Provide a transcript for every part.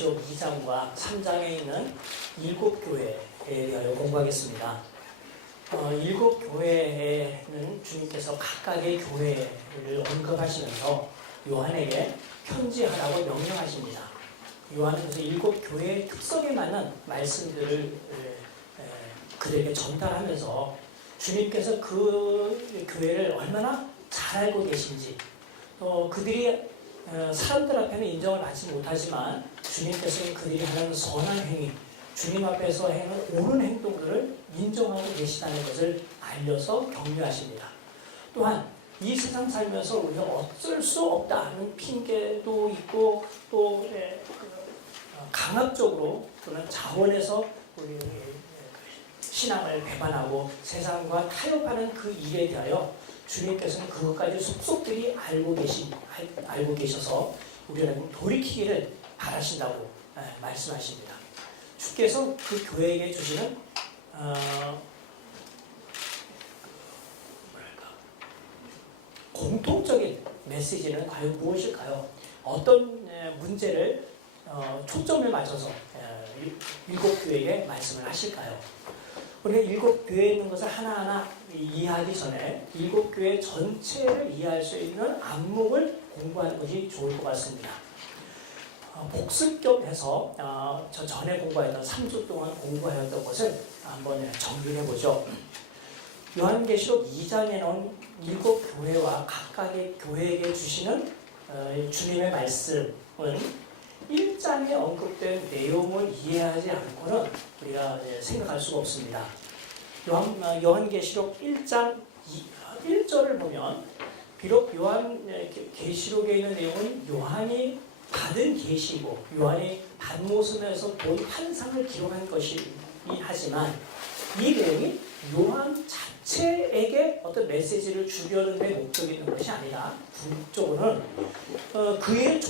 요한계시록 2장과 3장에 있는 7교회에 대하여 공부하겠습니다. 7교회에는 주님께서 각각의 교회를 언급하시면서 요한에게 편지하라고 명령하십니다. 요한은 그래서 7교회의 특성에 맞는 말씀들을 그들에게 전달하면서 주님께서 그 교회를 얼마나 잘 알고 계신지, 또 그들이 사람들 앞에는 인정을 받지 못하지만 주님께서는 그들이 하는 선한 행위, 주님 앞에서 하는 옳은 행동들을 인정하고 계시다는 것을 알려서 격려하십니다. 또한 이 세상 살면서 우리가 어쩔 수 없다는 핑계도 있고, 또 강압적으로 또는 자원해서 우리 신앙을 배반하고 세상과 타협하는 그 일에 대하여 주님께서는 그것까지 속속들이 알고 계셔서 우리는 돌이키기를 바라신다고 말씀하십니다. 주께서 그 교회에게 주시는 공통적인 메시지는 과연 무엇일까요? 어떤 문제를 초점을 맞춰서 7교회에게 말씀을 하실까요? 우리가 7교회에 있는 것을 하나하나 이해하기 전에 7교회 전체를 이해할 수 있는 안목을 공부하는 것이 좋을 것 같습니다. 복습 겸 해서 저 전에 공부했던 3주 동안 공부하였던 것을 한번 정리해 보죠. 요한계시록 2장에 나온 7교회와 각각의 교회에게 주시는 주님의 말씀은 1장에 언급된 내용을 이해하지 않고는 우리가 생각할 수가 없습니다. 요한계시록 1장 1절을 보면 비록 요한계시록에 있는 내용은 요한이 받은 계시고 요한이 받모습에서 본 환상을 기록한 것이긴 하지만 이 내용이 요한 자체에게 어떤 메시지를 주려는 데 목적이 있는 것이 아니라 궁극적으로는 그의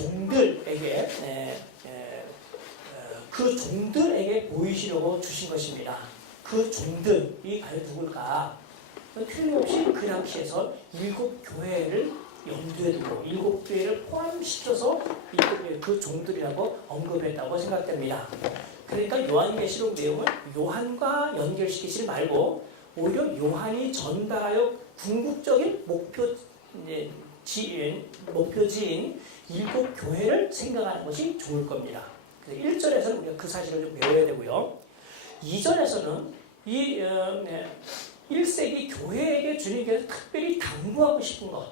종들에게 보이시려고 주신 것입니다. 그 종들이 과연 누굴까? 틀림없이 그 당시에서 7교회를 염두에 두고 7교회를 포함시켜서 그 종들이라고 언급했다고 생각됩니다. 그러니까 요한계시록 내용을 요한과 연결시키지 말고 오히려 요한이 전달하여 궁극적인 목표지인 7교회를 생각하는 것이 좋을 겁니다. 1절에서는 우리가 그 사실을 좀 배워야 되고요. 2절에서는 이 1세기 교회에게 주님께서 특별히 당부하고 싶은 것,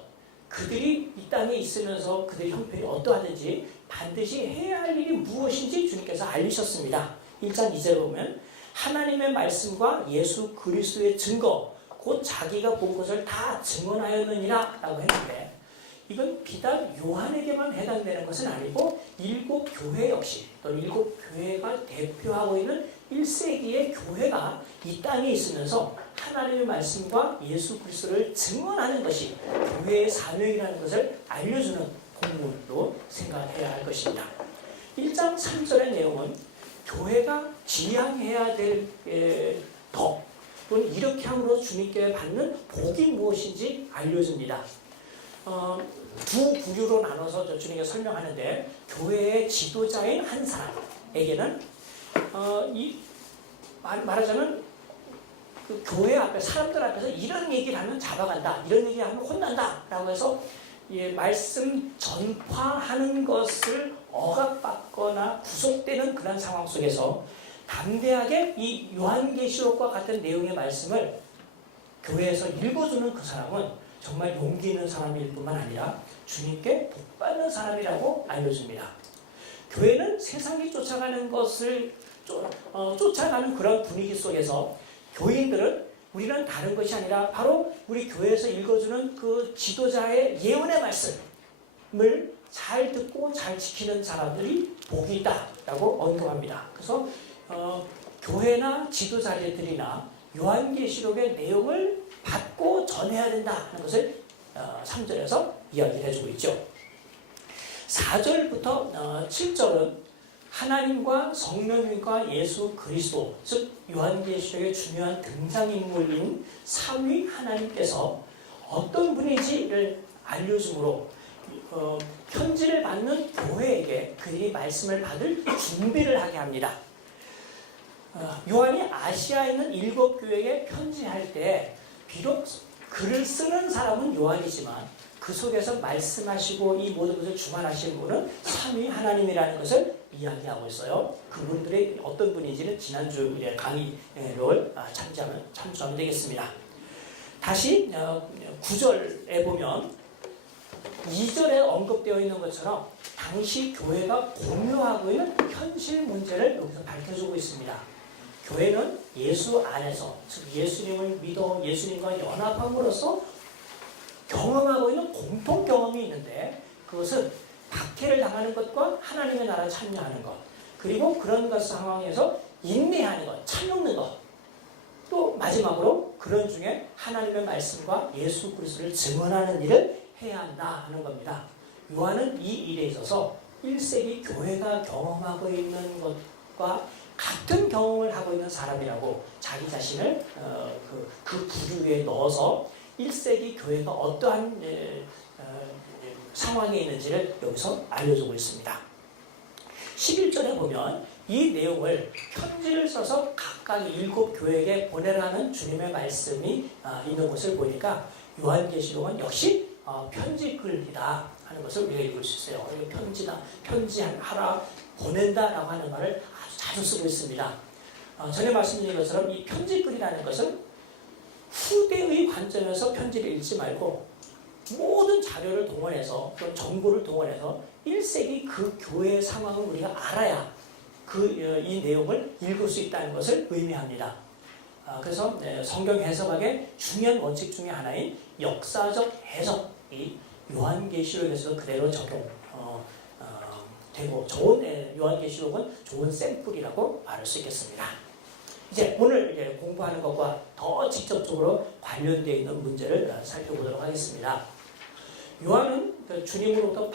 그들이 이 땅에 있으면서 그들의 형편이 어떠하든지 반드시 해야 할 일이 무엇인지 주님께서 알리셨습니다. 1장 2절에 보면 하나님의 말씀과 예수 그리스도의 증거, 곧 자기가 본 것을 다 증언하였느니라 라고 했는데, 이건 비단 요한에게만 해당되는 것은 아니고 7교회 역시 또 7교회가 대표하고 있는 1세기의 교회가 이 땅에 있으면서 하나님의 말씀과 예수 그리스도를 증언하는 것이 교회의 사명이라는 것을 알려주는 본문으로 생각해야 할 것입니다. 1장 3절의 내용은 교회가 지향해야 될 덕, 또는 이렇게 함으로 주님께 받는 복이 무엇인지 알려줍니다. 두 부류로 나눠서 주님이 설명하는데, 교회의 지도자인 한 사람에게는 말하자면 그 교회 앞에 사람들 앞에서 이런 얘기를 하면 잡아간다, 이런 얘기를 하면 혼난다 라고 해서 말씀 전파하는 것을 억압받거나 구속되는 그런 상황 속에서 담대하게 이 요한계시록과 같은 내용의 말씀을 교회에서 읽어주는 그 사람은 정말 용기 있는 사람일 뿐만 아니라 주님께 복받는 사람이라고 알려줍니다. 교회는 세상이 쫓아가는 것을 쫓아가는 그런 분위기 속에서 교인들은 우리는 다른 것이 아니라 바로 우리 교회에서 읽어주는 그 지도자의 예언의 말씀을 잘 듣고 잘 지키는 사람들이 복이 있다라고 언급합니다. 그래서 교회나 지도자들이나 요한계시록의 내용을 받고 전해야 된다는 것을 3절에서 이야기를 해주고 있죠. 4절부터 7절은 하나님과 성령님과 예수 그리스도, 즉 요한계시록의 중요한 등장인물인 삼위 하나님께서 어떤 분인지를 알려주므로 편지를 받는 교회에게 그들이 말씀을 받을 준비를 하게 합니다. 요한이 아시아에 있는 7교회에 편지할 때 비록 글을 쓰는 사람은 요한이지만 그 속에서 말씀하시고 이 모든 것을 주관하시는 분은 삼위 하나님이라는 것을 이야기하고 있어요. 그분들이 어떤 분인지는 지난주 강의를 참조하면 되겠습니다. 다시 9절에 보면 2절에 언급되어 있는 것처럼 당시 교회가 공유하고 있는 현실 문제를 여기서 밝혀주고 있습니다. 교회는 예수 안에서, 즉 예수님을 믿어 예수님과 연합함으로써 경험하고 있는 공통 경험이 있는데, 그것은 박해를 당하는 것과 하나님의 나라에 참여하는 것, 그리고 그런 것 상황에서 인내하는 것, 참는 것, 또 마지막으로 그런 중에 하나님의 말씀과 예수 그리스도를 증언하는 일을 해야 한다 하는 겁니다. 요한은 이 일에 있어서 1세기 교회가 경험하고 있는 것과 같은 경험을 하고 있는 사람이라고 자기 자신을 그 부류에 넣어서 1세기 교회가 어떠한 상황에 있는지를 여기서 알려주고 있습니다. 11절에 보면 이 내용을 편지를 써서 각각 7교회에게 보내라는 주님의 말씀이 있는 것을 보니까 요한계시록은 역시 편지글이다 하는 것을 우리가 읽을 수 있어요. 편지하라, 보낸다라고 하는 말을 아주 자주 쓰고 있습니다. 전에 말씀드린 것처럼 이 편지글이라는 것은 후대의 관점에서 편지를 읽지 말고 모든 자료를 동원해서, 그런 정보를 동원해서 1세기 그 교회의 상황을 우리가 알아야 이 내용을 읽을 수 있다는 것을 의미합니다. 그래서 성경 해석학의 중요한 원칙 중에 하나인 역사적 해석이 요한계시록에서 그대로 적용되고, 요한계시록은 좋은 샘플이라고 말할 수 있겠습니다. 이제 오늘 공부하는 것과 더 직접적으로 관련되어 있는 문제를 살펴보도록 하겠습니다. 요한은 주님으로부터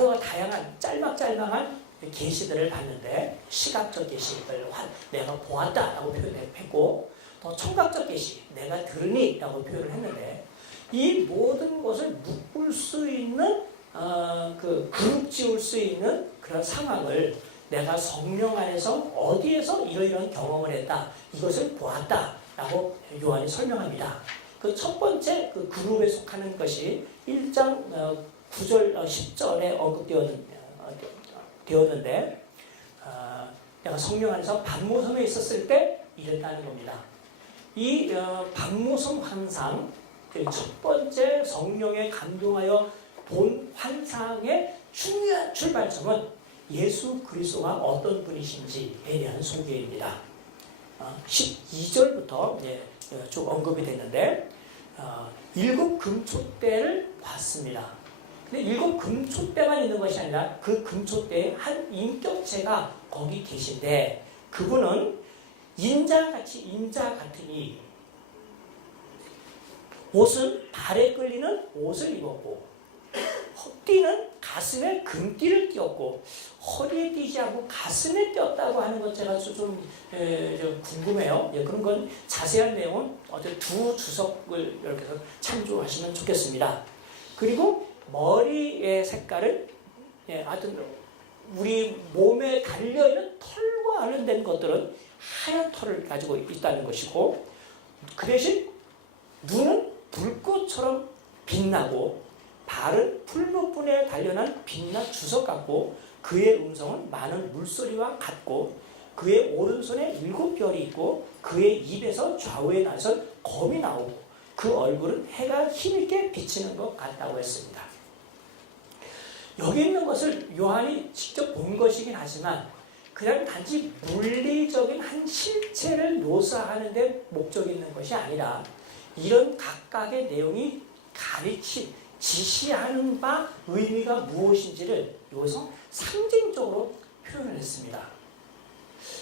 여러 다양한 짤막짤막한 계시들을 봤는데, 시각적 계시를 내가 보았다라고 표현했고, 또 청각적 계시, 내가 들으니라고 표현을 했는데, 이 모든 것을 묶을 수 있는 그룹 지을 수 있는 그런 상황을 내가 성령 안에서 어디에서 이러이러한 경험을 했다, 이것을 보았다라고 요한이 설명합니다. 그 첫 번째 그 그룹에 속하는 것이 1장 9절 10절에 언급되었는데, 내가 성령 안에서 반모섬에 있었을 때 이랬다는 겁니다. 이 반모섬 환상, 첫 번째 성령에 감동하여 본 환상의 중요한 출발점은 예수 그리스도가 어떤 분이신지에 대한 소개입니다. 12절부터 쭉 언급이 됐는데, 7 금초대를 봤습니다. 근데 7 금초대만 있는 것이 아니라 그 금초대의 한 인격체가 거기 계신데, 그분은 인자 같으니 옷은 발에 끌리는 옷을 입었고, 띠는 가슴에 금띠를 띄었고, 허리에 띄지 않고 가슴에 띄었다고 하는 것 제가 좀 궁금해요. 그런 건 자세한 내용은 두 주석을 이렇게 해서 참조하시면 좋겠습니다. 그리고 머리의 색깔은 하여튼 우리 몸에 달려있는 털과 관련된 것들은 하얀 털을 가지고 있다는 것이고, 그 대신 눈은 불꽃처럼 빛나고, 발은 풀무분에 단련한 빛난 주석 같고, 그의 음성은 많은 물소리와 같고, 그의 오른손에 7별이 있고, 그의 입에서 좌우에 나선 검이 나오고, 그 얼굴은 해가 힘있게 비치는 것 같다고 했습니다. 여기 있는 것을 요한이 직접 본 것이긴 하지만 그냥 단지 물리적인 한 실체를 묘사하는 데 목적이 있는 것이 아니라, 이런 각각의 내용이 지시하는 바 의미가 무엇인지를 여기서 상징적으로 표현을 했습니다.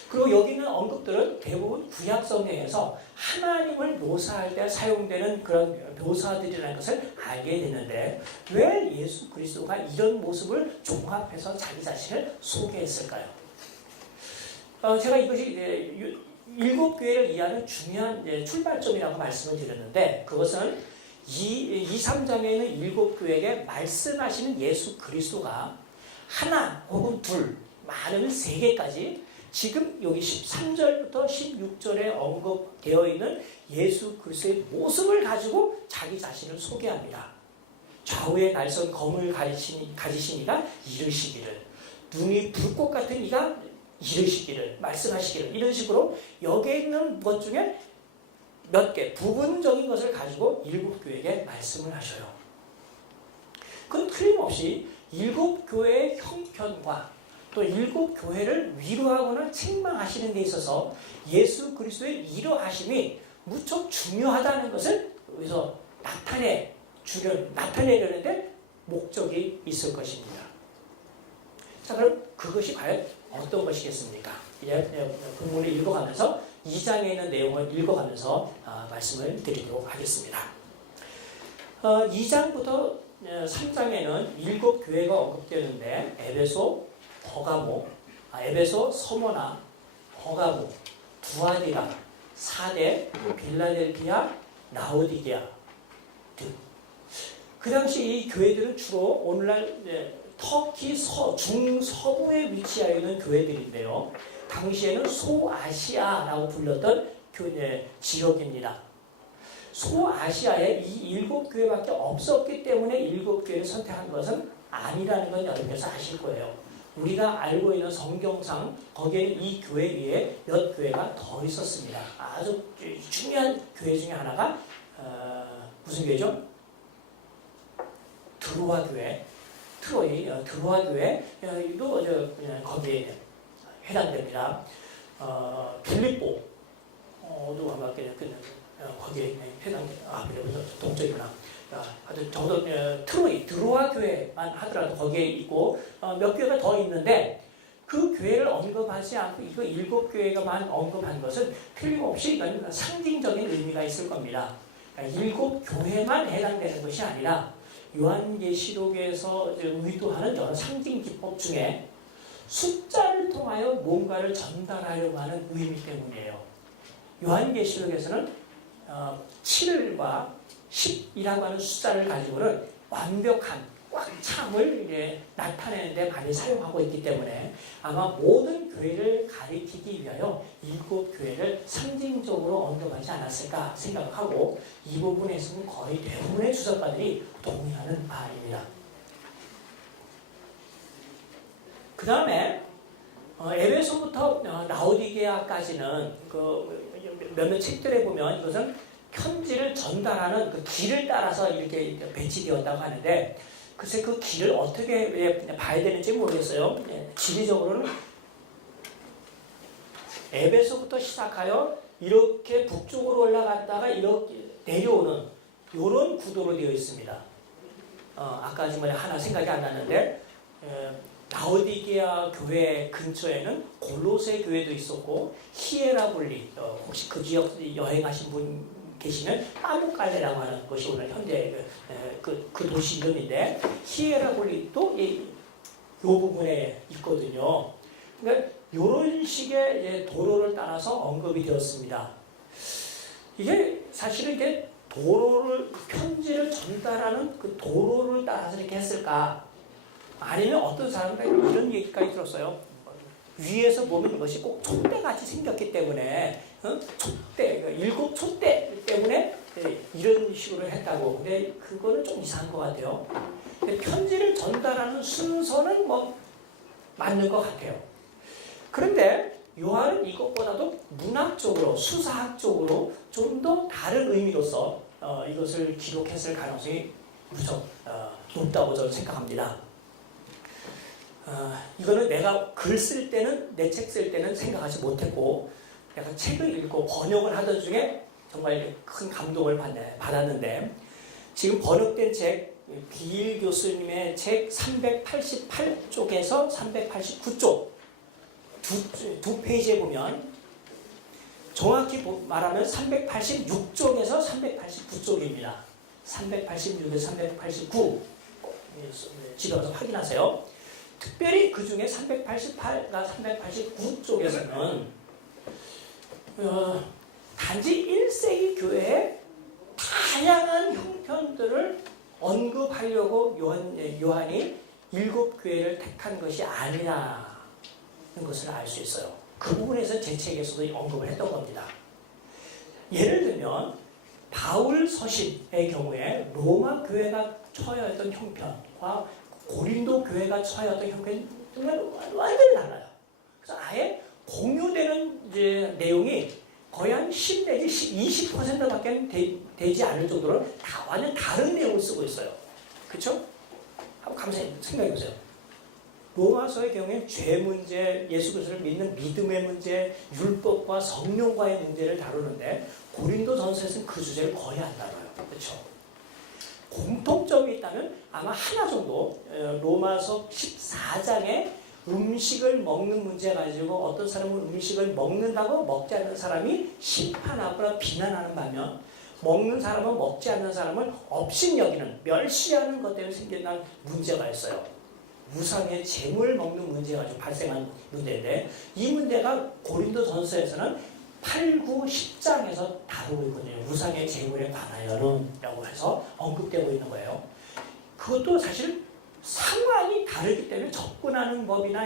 그리고 여기 있는 언급들은 대부분 구약 성경에서 하나님을 묘사할 때 사용되는 그런 묘사들이라는 것을 알게 되는데, 왜 예수 그리스도가 이런 모습을 종합해서 자기 자신을 소개했을까요? 제가 이것이 7교회를 이해하는 중요한 출발점이라고 말씀을 드렸는데, 그것은 2, 3장에 있는 7교회에게 말씀하시는 예수 그리스도가 하나 혹은 둘, 많으면 3개까지 지금 여기 13절부터 16절에 언급되어 있는 예수 그리스도의 모습을 가지고 자기 자신을 소개합니다. 좌우에 날선 검을 가지시니가 이르시기를, 눈이 불꽃 같은 이가 이르시기를, 말씀하시기를, 이런 식으로 여기에 있는 것 중에 몇 개, 부분적인 것을 가지고 7교회에게 말씀을 하셔요. 그건 틀림없이 7교회의 형편과 또 7교회를 위로하거나 책망하시는 데 있어서 예수 그리스도의 이러하심이 무척 중요하다는 것을 여기서 나타내려는데 목적이 있을 것입니다. 자, 그럼 그것이 과연 어떤 것이겠습니까? 본문을 읽어가면서 2장에 있는 내용을 읽어가면서 말씀을 드리도록 하겠습니다. 2장부터 3장에는 7교회가 언급되는데 에베소, 버가모, 에베소, 서모나, 버가모, 두아디라, 사대, 빌라델피아, 라오디게아 등. 그 당시 이 교회들은 주로 오늘날 터키 중서부에 위치하여 있는 교회들인데요. 당시에는 소아시아라고 불렸던 지역입니다. 소아시아에 이 7교회밖에 없었기 때문에 7교회를 선택한 것은 아니라는 건 여러분께서 아실 거예요. 우리가 알고 있는 성경상 거기에는 이 교회 위에 몇 교회가 더 있었습니다. 아주 중요한 교회 중에 하나가 무슨 교회죠? 드로아 교회, 드로아 교회도 거기에 해당됩니다. 빌립보도 아마 거기에 해당됩니다. 동쪽이구나. 하여튼 정도 드로아 교회만 하더라도 거기에 있고 몇 교회가 더 있는데 그 교회를 언급하지 않고 이거 7교회가만 언급한 것은 틀림없이 이건 상징적인 의미가 있을 겁니다. 그러니까 7교회만 해당되는 것이 아니라 요한계시록에서 의도하는 여러 상징 기법 중에 숫자를 통하여 뭔가를 전달하려고 하는 의미 때문이에요. 요한계시록에서는 7과 10이라고 하는 숫자를 가지고는 완벽한 꽉 참을 나타내는데 많이 사용하고 있기 때문에 아마 모든 교회를 가리키기 위하여 7교회를 상징적으로 언급하지 않았을까 생각하고 이 부분에서는 거의 대부분의 주석가들이 동의하는 바입니다. 그 다음에 에베소부터 라오디게아까지는 몇몇 책들에 보면 이것은 편지를 전달하는 그 길을 따라서 이렇게 배치되었다고 하는데 글쎄 그 길을 어떻게 봐야 되는지 모르겠어요. 지리적으로는 에베소부터 시작하여 이렇게 북쪽으로 올라갔다가 이렇게 내려오는 이런 구도로 되어 있습니다. 아까 지금 하나 생각이 안 났는데 라오디게아 교회 근처에는 골로새 교회도 있었고 히에라볼리, 혹시 그 지역 여행하신 분 계시면 파무칼레라고 하는 것이 오늘 현재 그 도시 이름인데 히에라볼리도 이 부분에 있거든요. 그러니까 이런 식의 도로를 따라서 언급이 되었습니다. 이게 사실은 이게 편지를 전달하는 그 도로를 따라서 이렇게 했을까? 아니면 어떤 사람들이 이런 얘기까지 들었어요. 위에서 보면 이것이 꼭 촛대같이 생겼기 때문에 촛대, 7 촛대 때문에 이런 식으로 했다고. 근데 그거는 좀 이상한 것 같아요. 근데 편지를 전달하는 순서는 맞는 것 같아요. 그런데 요한은 이것보다도 문학적으로, 수사학적으로 좀 더 다른 의미로서 이것을 기록했을 가능성이 무척 높다고 저는 생각합니다. 이거는 내가 글 쓸 때는, 내 책 쓸 때는 생각하지 못했고, 약간 책을 읽고 번역을 하던 중에 정말 큰 감동을 받았는데, 지금 번역된 책, 비일 교수님의 책 388쪽에서 389쪽, 두 페이지에 보면, 정확히 말하면 386쪽에서 389쪽입니다. 386에서 389. 집에 가서 확인하세요. 특별히 그 중에 388과 389쪽에서는 단지 1세기 교회의 다양한 형편들을 언급하려고 요한이 7교회를 택한 것이 아니라는 것을 알 수 있어요. 그 부분에서 제 책에서도 언급을 했던 겁니다. 예를 들면 바울 서신의 경우에 로마 교회가 처해왔던 형편과 고린도 교회가 처해왔던 형편이 정말 완전히 달라요. 그래서 아예 공유되는 이제 내용이 거의 한 10 내지 20%밖에 되지 않을 정도로 완전 다른 내용을 쓰고 있어요. 그렇죠? 한번 감사히 생각해 보세요. 로마서의 경우에 죄 문제, 예수 그리스도를 믿는 믿음의 문제, 율법과 성령과의 문제를 다루는데 고린도전서에서는 그 주제를 거의 안 다뤄요. 그렇죠? 공통점이 있다면 아마 하나 정도 로마서 14장에 음식을 먹는 문제 가지고 어떤 사람은 음식을 먹는다고 먹지 않는 사람이 심판하거나 비난하는 반면 먹는 사람은 먹지 않는 사람을 업신여기는 멸시하는 것 때문에 생겨난 문제가 있어요. 우상의 재물 먹는 문제가 가지고 발생한 문제인데 이 문제가 고린도전서에서는 8, 9, 10장에서 다루고 있거든요. 우상의 재물에 관하여는 라고 해서 언급되고 있는 거예요. 그것도 사실 상황이 다르기 때문에 접근하는 법이나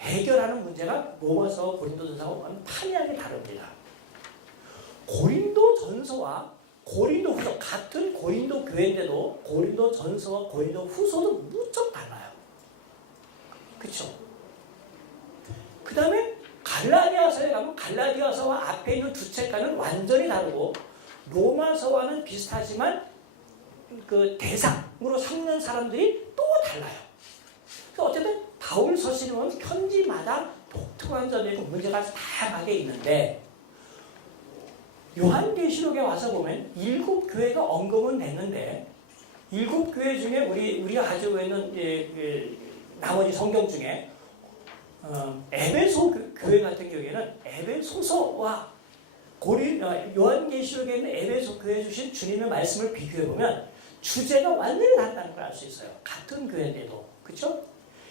해결하는 문제가 로마서 고린도전서하고 판이하게 다릅니다. 고린도전서와 고린도후서 같은 고린도 교회인데도 고린도전서와 고린도후서도 무척 달라요. 그렇죠? 그 다음에 갈라디아서에 가면 갈라디아서와 앞에 있는 두 책과는 완전히 다르고 로마서와는 비슷하지만 그 대상으로 삼는 사람들이 또 달라요. 어쨌든 바울 서신은 편지마다 독특한 점이 있고 문제가 다양하게 있는데 요한계시록에 와서 보면 7교회가 언급은 됐는데 7교회 중에 우리가 가지고 있는 나머지 성경 중에 에베소 교회 같은 경우에는 에베소서와 요한계시록에 있는 에베소 교회에 주신 주님의 말씀을 비교해보면 주제가 완전히 다르다는 걸 알 수 있어요. 같은 교회인데도. 그렇죠?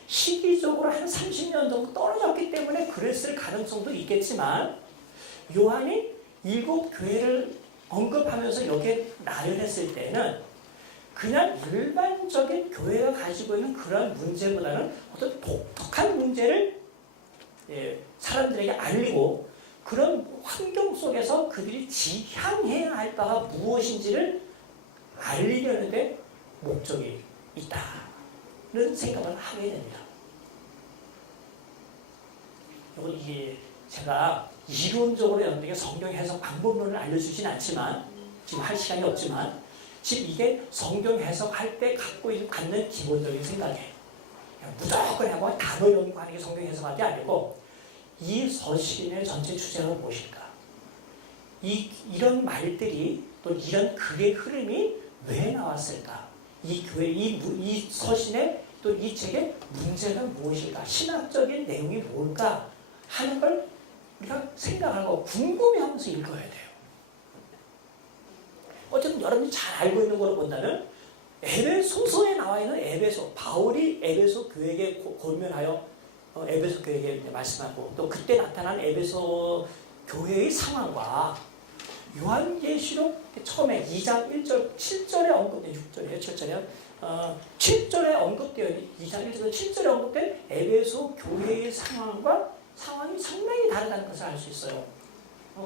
시기적으로 한 30년 정도 떨어졌기 때문에 그랬을 가능성도 있겠지만 요한이 7교회를 언급하면서 여기에 나열했을 때는 그냥 일반적인 교회가 가지고 있는 그런 문제보다는 어떤 독특한 문제를 사람들에게 알리고 그런 환경 속에서 그들이 지향해야 할 바가 무엇인지를 알리려는데 목적이 있다는 생각을 하게 됩니다. 이게 제가 이론적으로 여러분들에게 성경 해석 방법론을 알려주진 않지만 지금 할 시간이 없지만 지금 이게 성경 해석할 때 갖는 기본적인 생각이에요. 무조건 하고 단어 연구하는 게 성경 해석하는 게 아니고 이 서신의 전체 주제가 무엇일까? 이런 말들이 또 이런 글의 흐름이 왜 나왔을까? 이 서신의 또 이 책의 문제가 무엇일까? 신학적인 내용이 뭘까? 하는 걸 우리가 생각하고 궁금해하면서 읽어야 돼요. 어쨌든 여러분이 잘 알고 있는 걸로 본다면 에베소서에 나와 있는 바울이 에베소 교회에게 권면하여 에베소 교회에게 말씀하고 또 그때 나타난 에베소 교회의 상황과 요한계시록 처음에 2장 1절 7절에 언급된 6절이에요. 7절에 언급되어 2장 1절 7절에 언급된 에베소 교회의 상황이 상당히 다르다는 것을 알 수 있어요.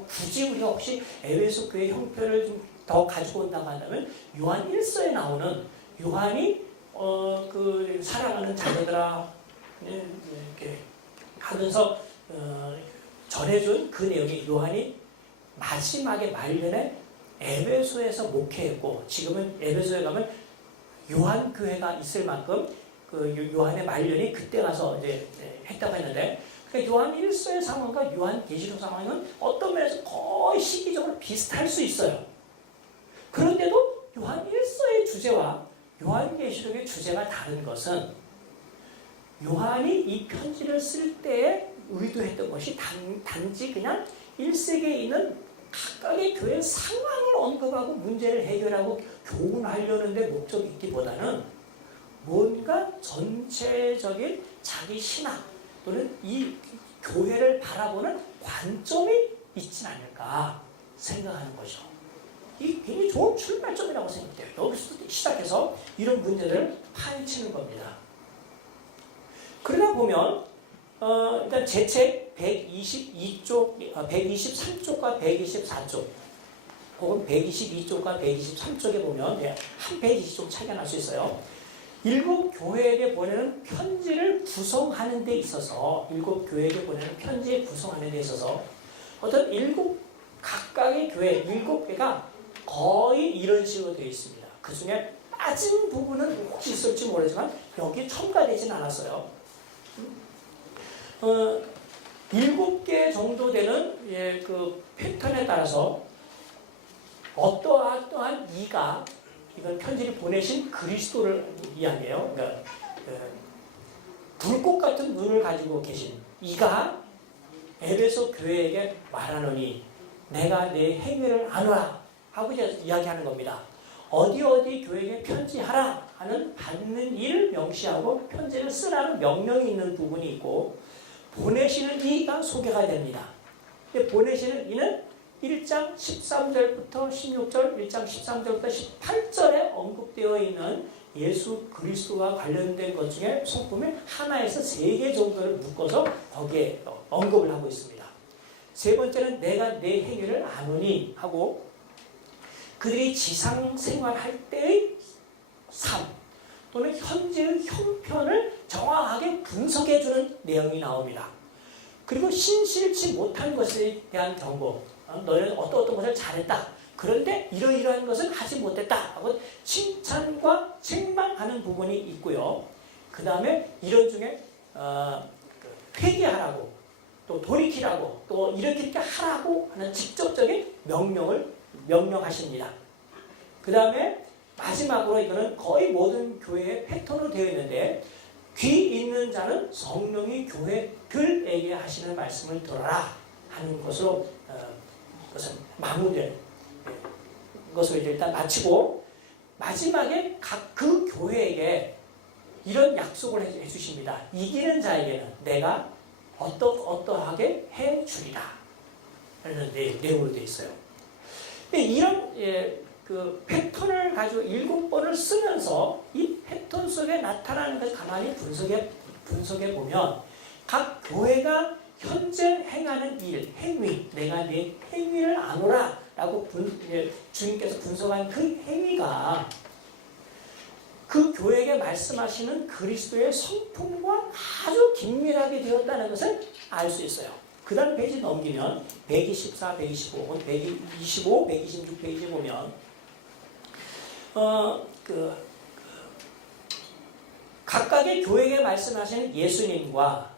굳이 우리가 혹시 에베소 교회 형편을 좀 더 가지고 온다고 한다면 요한 1서에 나오는 요한이 그 사랑하는 자녀들아 이렇게 하면서 전해준 그 내용이 요한이 마지막에 말년에 에베소에서 목회했고 지금은 에베소에 가면 요한 교회가 있을 만큼 그 요한의 말년이 그때 가서 이제 했다고 했는데 그러니까 요한 1서의 상황과 요한 계시록 상황은 어떤 면에서 거의 시기적으로 비슷할 수 있어요. 그런데도 요한 1서의 주제와 요한 계시록의 주제가 다른 것은 요한이 이 편지를 쓸 때에 의도했던 것이 단지 그냥 1세기에 있는 각각의 교회 상황을 언급하고 문제를 해결하고 교훈하려는 데 목적이 있기보다는 뭔가 전체적인 자기 신학 또는 이 교회를 바라보는 관점이 있진 않을까 생각하는 거죠. 이 굉장히 좋은 출발점이라고 생각돼요. 여기서 시작해서 이런 문제를 파헤치는 겁니다. 그러다 보면 일단 제 책 122쪽, 123쪽과 124쪽 혹은 122쪽과 123쪽에 보면 한 페이지 좀 차이가 날 수 있어요. 일곱 교회에게 보내는 편지를 구성하는 데 있어서 어떤 각각의 교회, 일곱 개가 거의 이런 식으로 되어 있습니다. 그 중에 빠진 부분은 혹시 있을지 모르지만 여기 첨가되진 않았어요. 7개 정도 되는 그 패턴에 따라서 어떠한 이가 이건 편지를 보내신 그리스도를 이야기해요. 그러니까 불꽃 같은 눈을 가지고 계신 이가 에베소 교회에게 말하노니 내가 내 행위를 아노라 하고 이야기하는 겁니다. 어디 교회에게 편지하라 하는 받는 일을 명시하고 편지를 쓰라는 명령이 있는 부분이 있고 보내시는 이가 소개가 됩니다. 보내시는 이는 1장 13절부터 16절, 1장 13절부터 18절에 언급되어 있는 예수 그리스도와 관련된 것 중에 성품이 하나에서 3개 정도를 묶어서 거기에 언급을 하고 있습니다. 세 번째는 내가 내 행위를 아노니 하고 그들이 지상 생활할 때의 삶 또는 현재의 형편을 정확하게 분석해주는 내용이 나옵니다. 그리고 신실치 못한 것에 대한 경고, 너는 어떤 것을 잘했다. 그런데 이러이러한 것은 하지 못했다. 하고 칭찬과 책망하는 부분이 있고요. 그 다음에 이런 중에 회개하라고 또 돌이키라고 또 이렇게 하라고 하는 직접적인 명령하십니다. 그 다음에 마지막으로 이거는 거의 모든 교회의 패턴으로 되어 있는데 귀 있는 자는 성령이 교회들에게 하시는 말씀을 들어라 하는 것으로 그것은 마무리된 것으로 일단 마치고 마지막에 각 그 교회에게 이런 약속을 해주십니다. 이기는 자에게는 내가 어떠하게 해주리라 라는 내용으로 되어 있어요. 이런 그 패턴을 가지고 7번을 쓰면서 이 패턴 속에 나타나는 것을 가만히 분석해 보면 각 교회가 현재 행하는 일, 행위, 내가 내 행위를 아노라 라고 주님께서 분석한 그 행위가 그 교회에게 말씀하시는 그리스도의 성품과 아주 긴밀하게 되었다는 것을 알 수 있어요. 그 다음 페이지 넘기면 124, 125, 125, 126 페이지에 보면 각각의 교회에게 말씀하시는 예수님과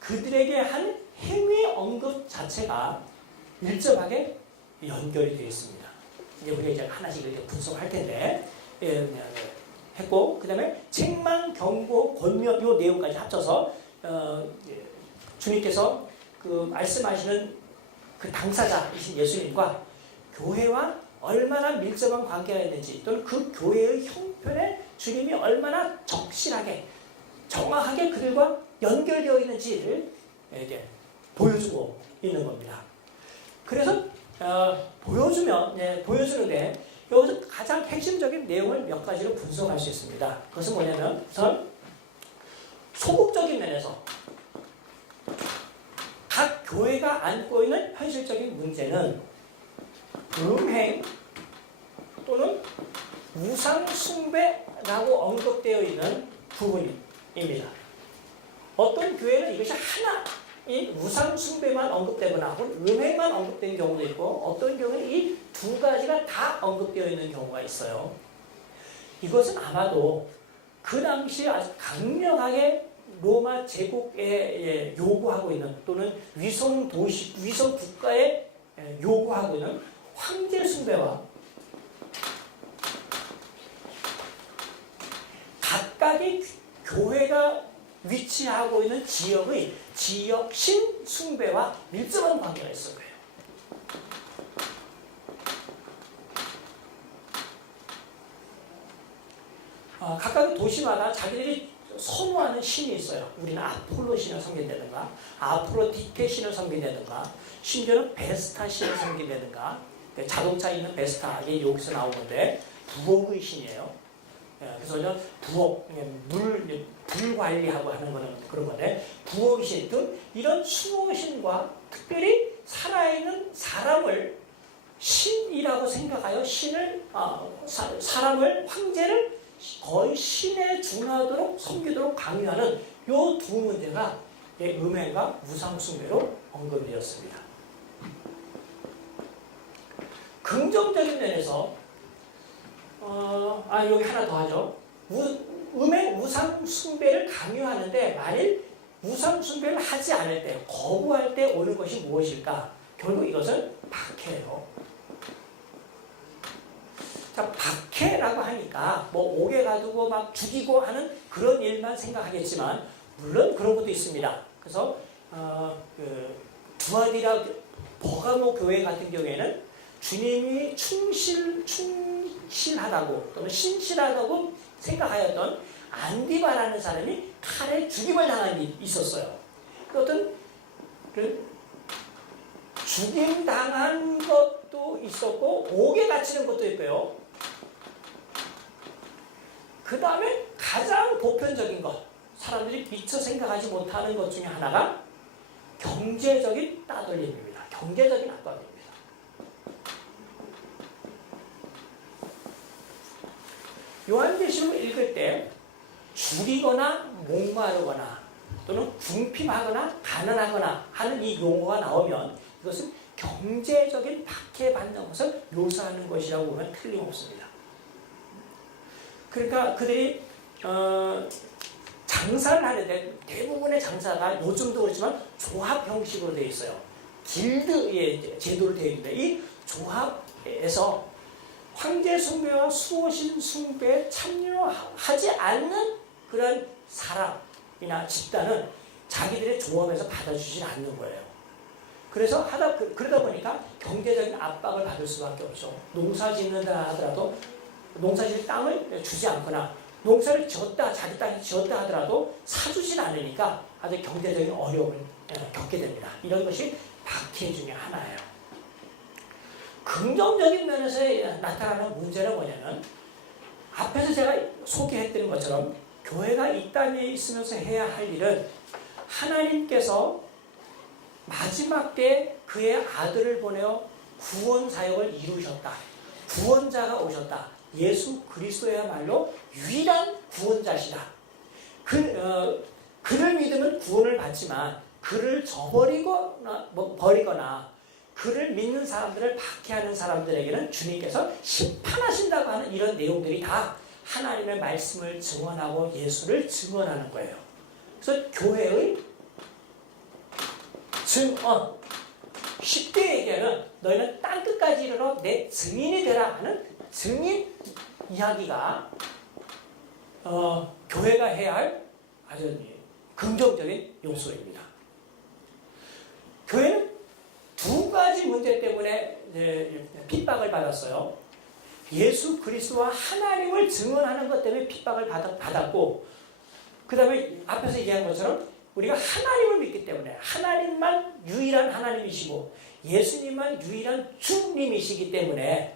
그들에게 한 행위 언급 자체가 밀접하게 연결이 되어 있습니다. 이제 우리가 이제 하나씩 이렇게 분석할 텐데 했고 그 다음에 책망, 경고, 권면 이 내용까지 합쳐서 주님께서 그 말씀하시는 그 당사자이신 예수님과 교회와 얼마나 밀접한 관계가 있는지 또는 그 교회의 형편에 주님이 얼마나 적실하게 정확하게 그들과 연결되어 있는지를 이제 보여주고 있는 겁니다. 그래서 보여주는데 여기서 가장 핵심적인 내용을 몇 가지로 분석할 수 있습니다. 그것은 뭐냐면 우선 소극적인 면에서 각 교회가 안고 있는 현실적인 문제는 음행 또는 우상 숭배라고 언급되어 있는 부분입니다. 어떤 교회는 이것이 하나인 우상 숭배만 언급되거나 혹은 음행만 언급된 경우도 있고 어떤 경우는 이 두 가지가 다 언급되어 있는 경우가 있어요. 이것은 아마도 그 당시 아주 강력하게 로마 제국에 요구하고 있는 또는 위성 국가에 요구하고 있는 황제 숭배와 각각의 교회가 위치하고 있는 지역의 지역 신 숭배와 밀접한 관계가 있을 거예요. 각각의 도시마다 자기들이 선호하는 신이 있어요. 우리는 아폴로 신을 섬긴다든가 아프로디테 신을 섬긴다든가 심지어는 베스타 신을 섬긴다든가 자동차 있는 베스타, 이게 여기서 나온 건데, 부엌의 신이에요. 그래서 부엌, 불 관리하고 하는 거는 그런 건데, 부엌의 신 등 이런 수호신과 특별히 살아있는 사람을 신이라고 생각하여 사람을, 황제를 거의 신에 준하도록 섬기도록 강요하는 요 두 문제가 음해가 우상숭배로 언급되었습니다. 긍정적인 면에서 여기 하나 더 하죠. 음해 우상숭배를 강요하는데 만일 우상숭배를 하지 않을 때, 거부할 때 오는 것이 무엇일까? 결국 이것은 박해예요. 자, 박해라고 하니까 뭐 옥에 가두고 막 죽이고 하는 그런 일만 생각하겠지만 물론 그런 것도 있습니다. 그래서 두아디라 버가모 교회 같은 경우에는 주님이 충실하다고 또는 신실하다고 생각하였던 안디바라는 사람이 칼에 죽임을 당한 일이 있었어요. 어떤 죽임 당한 것도 있었고 옥에 갇히는 것도 있고요. 그 다음에 가장 보편적인 것, 사람들이 미처 생각하지 못하는 것 중에 하나가 경제적인 따돌림입니다. 경제적인 압박입니다. 요한계시록 읽을 때 죽이거나 목마르거나 또는 궁핍하거나 가난하거나 하는 이 용어가 나오면 이것은 경제적인 박해받는 것을 묘사하는 것이라고 보면 틀림없습니다. 그러니까 그들이 장사를 하는데 대부분의 장사가 요즘도 그렇지만 조합 형식으로 되어 있어요. 길드의 제도로 되어 있는데 이 조합에서 황제 숭배와 수호신 숭배에 참여하지 않는 그런 사람이나 집단은 자기들의 조합에서 받아주지 않는 거예요. 그래서 그러다 보니까 경제적인 압박을 받을 수밖에 없죠. 농사 짓는다 하더라도 농사 지을 땅을 주지 않거나 농사를 지었다, 자기 땅에 지었다 하더라도 사주진 않으니까 아주 경제적인 어려움을 겪게 됩니다. 이런 것이 박해 중에 하나예요. 긍정적인 면에서 나타나는 문제는 뭐냐면 앞에서 제가 소개했던 것처럼 교회가 이 땅에 있으면서 해야 할 일은 하나님께서 마지막 때 그의 아들을 보내어 구원 사역을 이루셨다. 구원자가 오셨다. 예수 그리스도야말로 유일한 구원자시다. 그를 믿으면 구원을 받지만 그를 버리거나 그를 믿는 사람들을 박해하는 사람들에게는 주님께서 심판하신다고 하는 이런 내용들이 다 하나님의 말씀을 증언하고 예수를 증언하는 거예요. 그래서 교회의 증언, 쉽게 얘기하면 너희는 땅끝까지 이르러 내 증인이 되라 하는 증인 이야기가 교회가 해야 할 아주 긍정적인 요소입니다. 교회는 두 가지 문제 때문에 핍박을 받았어요. 예수 그리스도와 하나님을 증언하는 것 때문에 핍박을 받았고, 그 다음에 앞에서 얘기한 것처럼 우리가 하나님을 믿기 때문에 하나님만 유일한 하나님이시고 예수님만 유일한 주님이시기 때문에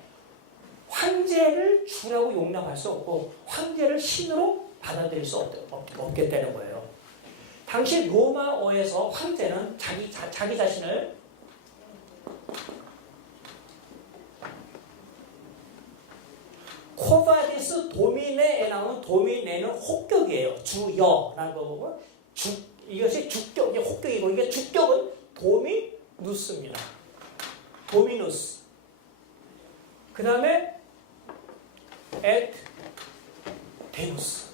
황제를 주라고 용납할 수 없고 황제를 신으로 받아들일 수 없겠다는 거예요. 당시 로마어에서 황제는 자기 자신을 코바디스 도미네에 나오는 도미네는 혹격이에요. 주여라는 거고 이것이 주격, 혹격이고 이게 주격은 도미누스입니다. 도미누스. 그 다음에 앳 데우스.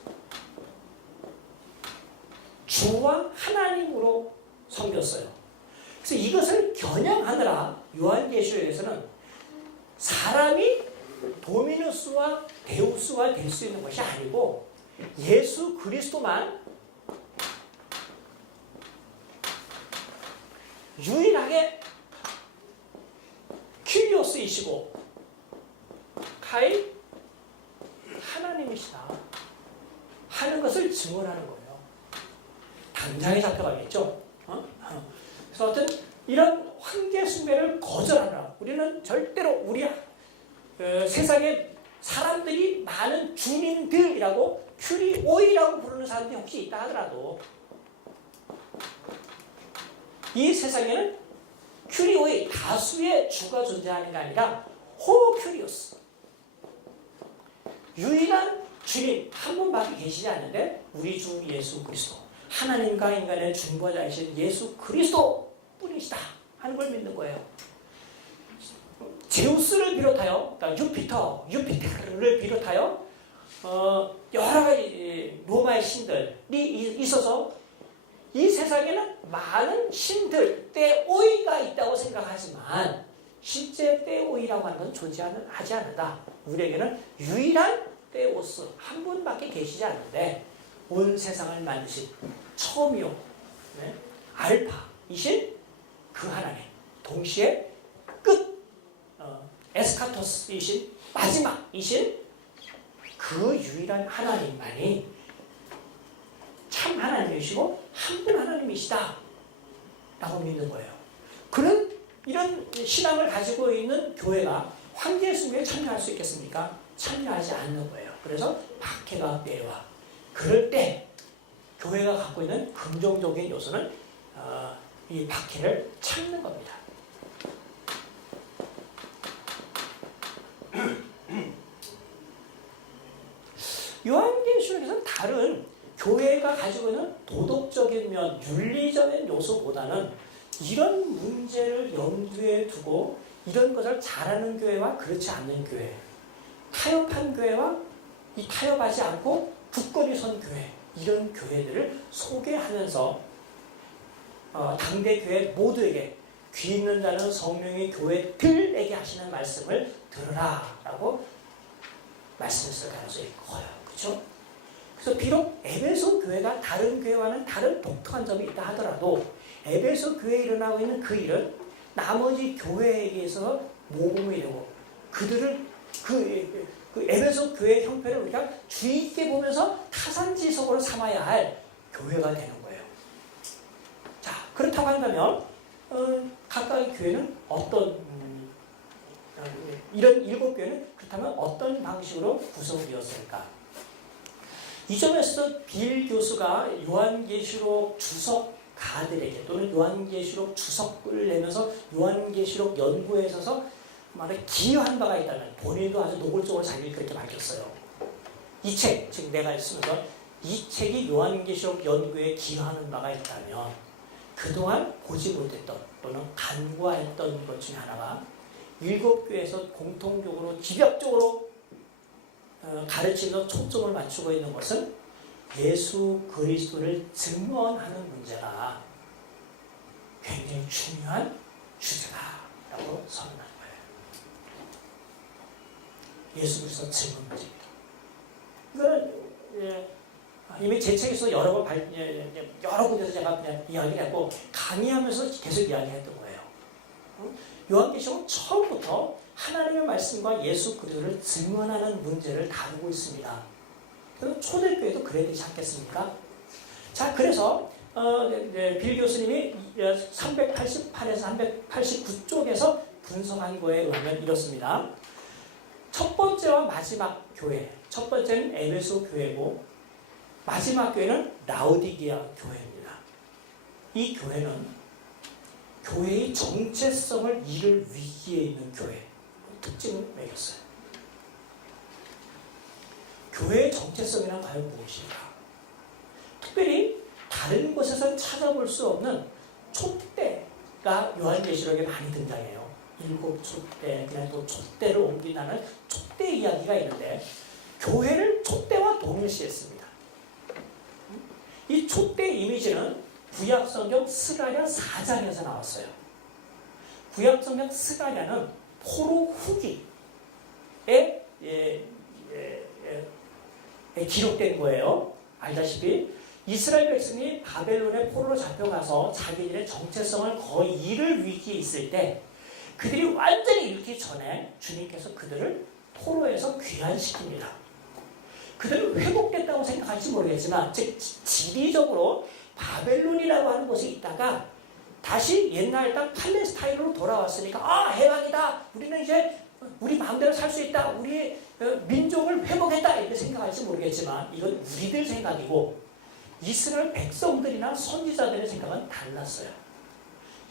주와 하나님으로 섬겼어요. 그래서 이것을 겨냥하느라 요한계시록에서는 사람이 도미누스와 데우스가 될 수 있는 것이 아니고 예수 그리스도만 유일하게 큐리오스이시고 카이 하나님이시다 하는 것을 증언하는 거예요. 당장에 잡혀가겠죠. 그래서 어떤 이런 황제 숭배를 거절하라. 우리는 절대로 우리 세상에 사람들이 많은 주민들이라고 큐리오이라고 부르는 사람들이 혹시 있다 하더라도 이 세상에는 큐리오이 다수의 주가 존재하는 게 아니라 호모 큐리오스 유일한 주님 한 분밖에 계시지 않는데 우리 주 예수 그리스도 하나님과 인간의 중보자이신 예수 그리스도 뿐이시다 하는 걸 믿는 거예요. 제우스를 비롯하여 그러니까 유피터를 비롯하여 여러 가지 로마의 신들이 있어서 이 세상에는 많은 신들, 때오이가 있다고 생각하지만 실제 때오이라고 하는 것은 존재하지 않는다. 우리에게는 유일한 때오스 한 분밖에 계시지 않는데 온 세상을 만드신 처음이요, 네? 알파이신 그 하나님, 동시에 끝, 에스카토스이신 마지막이신 그 유일한 하나님만이 참 하나님이시고 한 분 하나님이시다 라고 믿는 거예요. 이런 신앙을 가지고 있는 교회가 황제 숭배에 참여할 수 있겠습니까? 참여하지 않는 거예요. 그래서 박해가 내려와. 그럴 때 교회가 갖고 있는 긍정적인 요소는 이 박해를 참는 겁니다. 요한계시록에서는 다른 교회가 가지고 있는 도덕적인 면, 윤리적인 요소보다는 이런 문제를 염두에 두고 이런 것을 잘하는 교회와 그렇지 않는 교회, 타협한 교회와 이 타협하지 않고 굳건히 선 교회, 이런 교회들을 소개하면서 당대 교회 모두에게 귀 있는 자는 성령의 교회들에게 하시는 말씀을 들으라 라고 말씀했을 가능성이 커요. 그렇죠? 그래서 비록 에베소 교회가 다른 교회와는 다른 독특한 점이 있다 하더라도 에베소 교회에 일어나고 있는 그 일은 나머지 교회에게 있어서 모범이 되고 그들을 그 에베소 교회의 형편을 우리가 주의 있게 보면서 타산지석으로 삼아야 할 교회가 되는 거예요. 자, 그렇다고 한다면 각각의 교회는 이런 7교회는 그렇다면 어떤 방식으로 구성되었을까? 이 점에서 빌 교수가 요한계시록 주석가들에게 또는 요한계시록 주석을 내면서 요한계시록 연구에 있어서 말에 기여한 바가 있다면 본인도 아주 노골적으로 자기를 그렇게 밝혔어요. 이 책, 지금 내가 쓰면서 이 책이 요한계시록 연구에 기여하는 바가 있다면 그동안 보지 못했던 또는 간과했던 것 중에 하나가 7교회에서 공통적으로 집약적으로 가르치면서 초점을 맞추고 있는 것은 예수 그리스도를 증언하는 문제가 굉장히 중요한 주제다라고 선언한 거예요. 예수 그리스도 증언 문제입니다. 이거는 이미 제 책에서 여러 군데서 제가 그냥 이야기를 했고 강의하면서 계속 이야기했던 거예요. 요한계시록 처음부터 하나님의 말씀과 예수 그리스도를 증언하는 문제를 다루고 있습니다. 그래서 초대교회도 그래야 되지 않겠습니까? 자, 그래서 빌 교수님이 388에서 389쪽에서 분석한 거에 의하면 이렇습니다. 첫 번째와 마지막 교회, 첫 번째는 에베소 교회고 마지막 교회는 라오디게아 교회입니다. 이 교회는 교회의 정체성을 잃을 위기에 있는 교회 특징을 매겼어요. 교회의 정체성이란 과연 무엇일까? 특별히 다른 곳에서 찾아볼 수 없는 촛대가 요한계시록에 많이 등장해요. 7촛대, 그냥 또 촛대를 옮긴다는 촛대 이야기가 있는데 교회를 촛대와 동일시했습니다. 이 촛대 이미지는 구약성경 스가랴 4장에서 나왔어요. 구약성경 스가랴는 포로 후기에 기록된 거예요. 알다시피 이스라엘 백성이 바벨론의 포로로 잡혀가서 자기들의 정체성을 거의 잃을 위기에 있을 때 그들이 완전히 잃기 전에 주님께서 그들을 포로에서 귀환시킵니다. 그들은 회복됐다고 생각할지 모르겠지만 즉 지리적으로 바벨론이라고 하는 곳에 있다가 다시 옛날 땅 팔레스타인으로 돌아왔으니까 아 해방이다. 우리는 이제 우리 마음대로 살 수 있다. 우리 민족을 회복했다. 이렇게 생각할지 모르겠지만 이건 우리들 생각이고 이스라엘 백성들이나 선지자들의 생각은 달랐어요.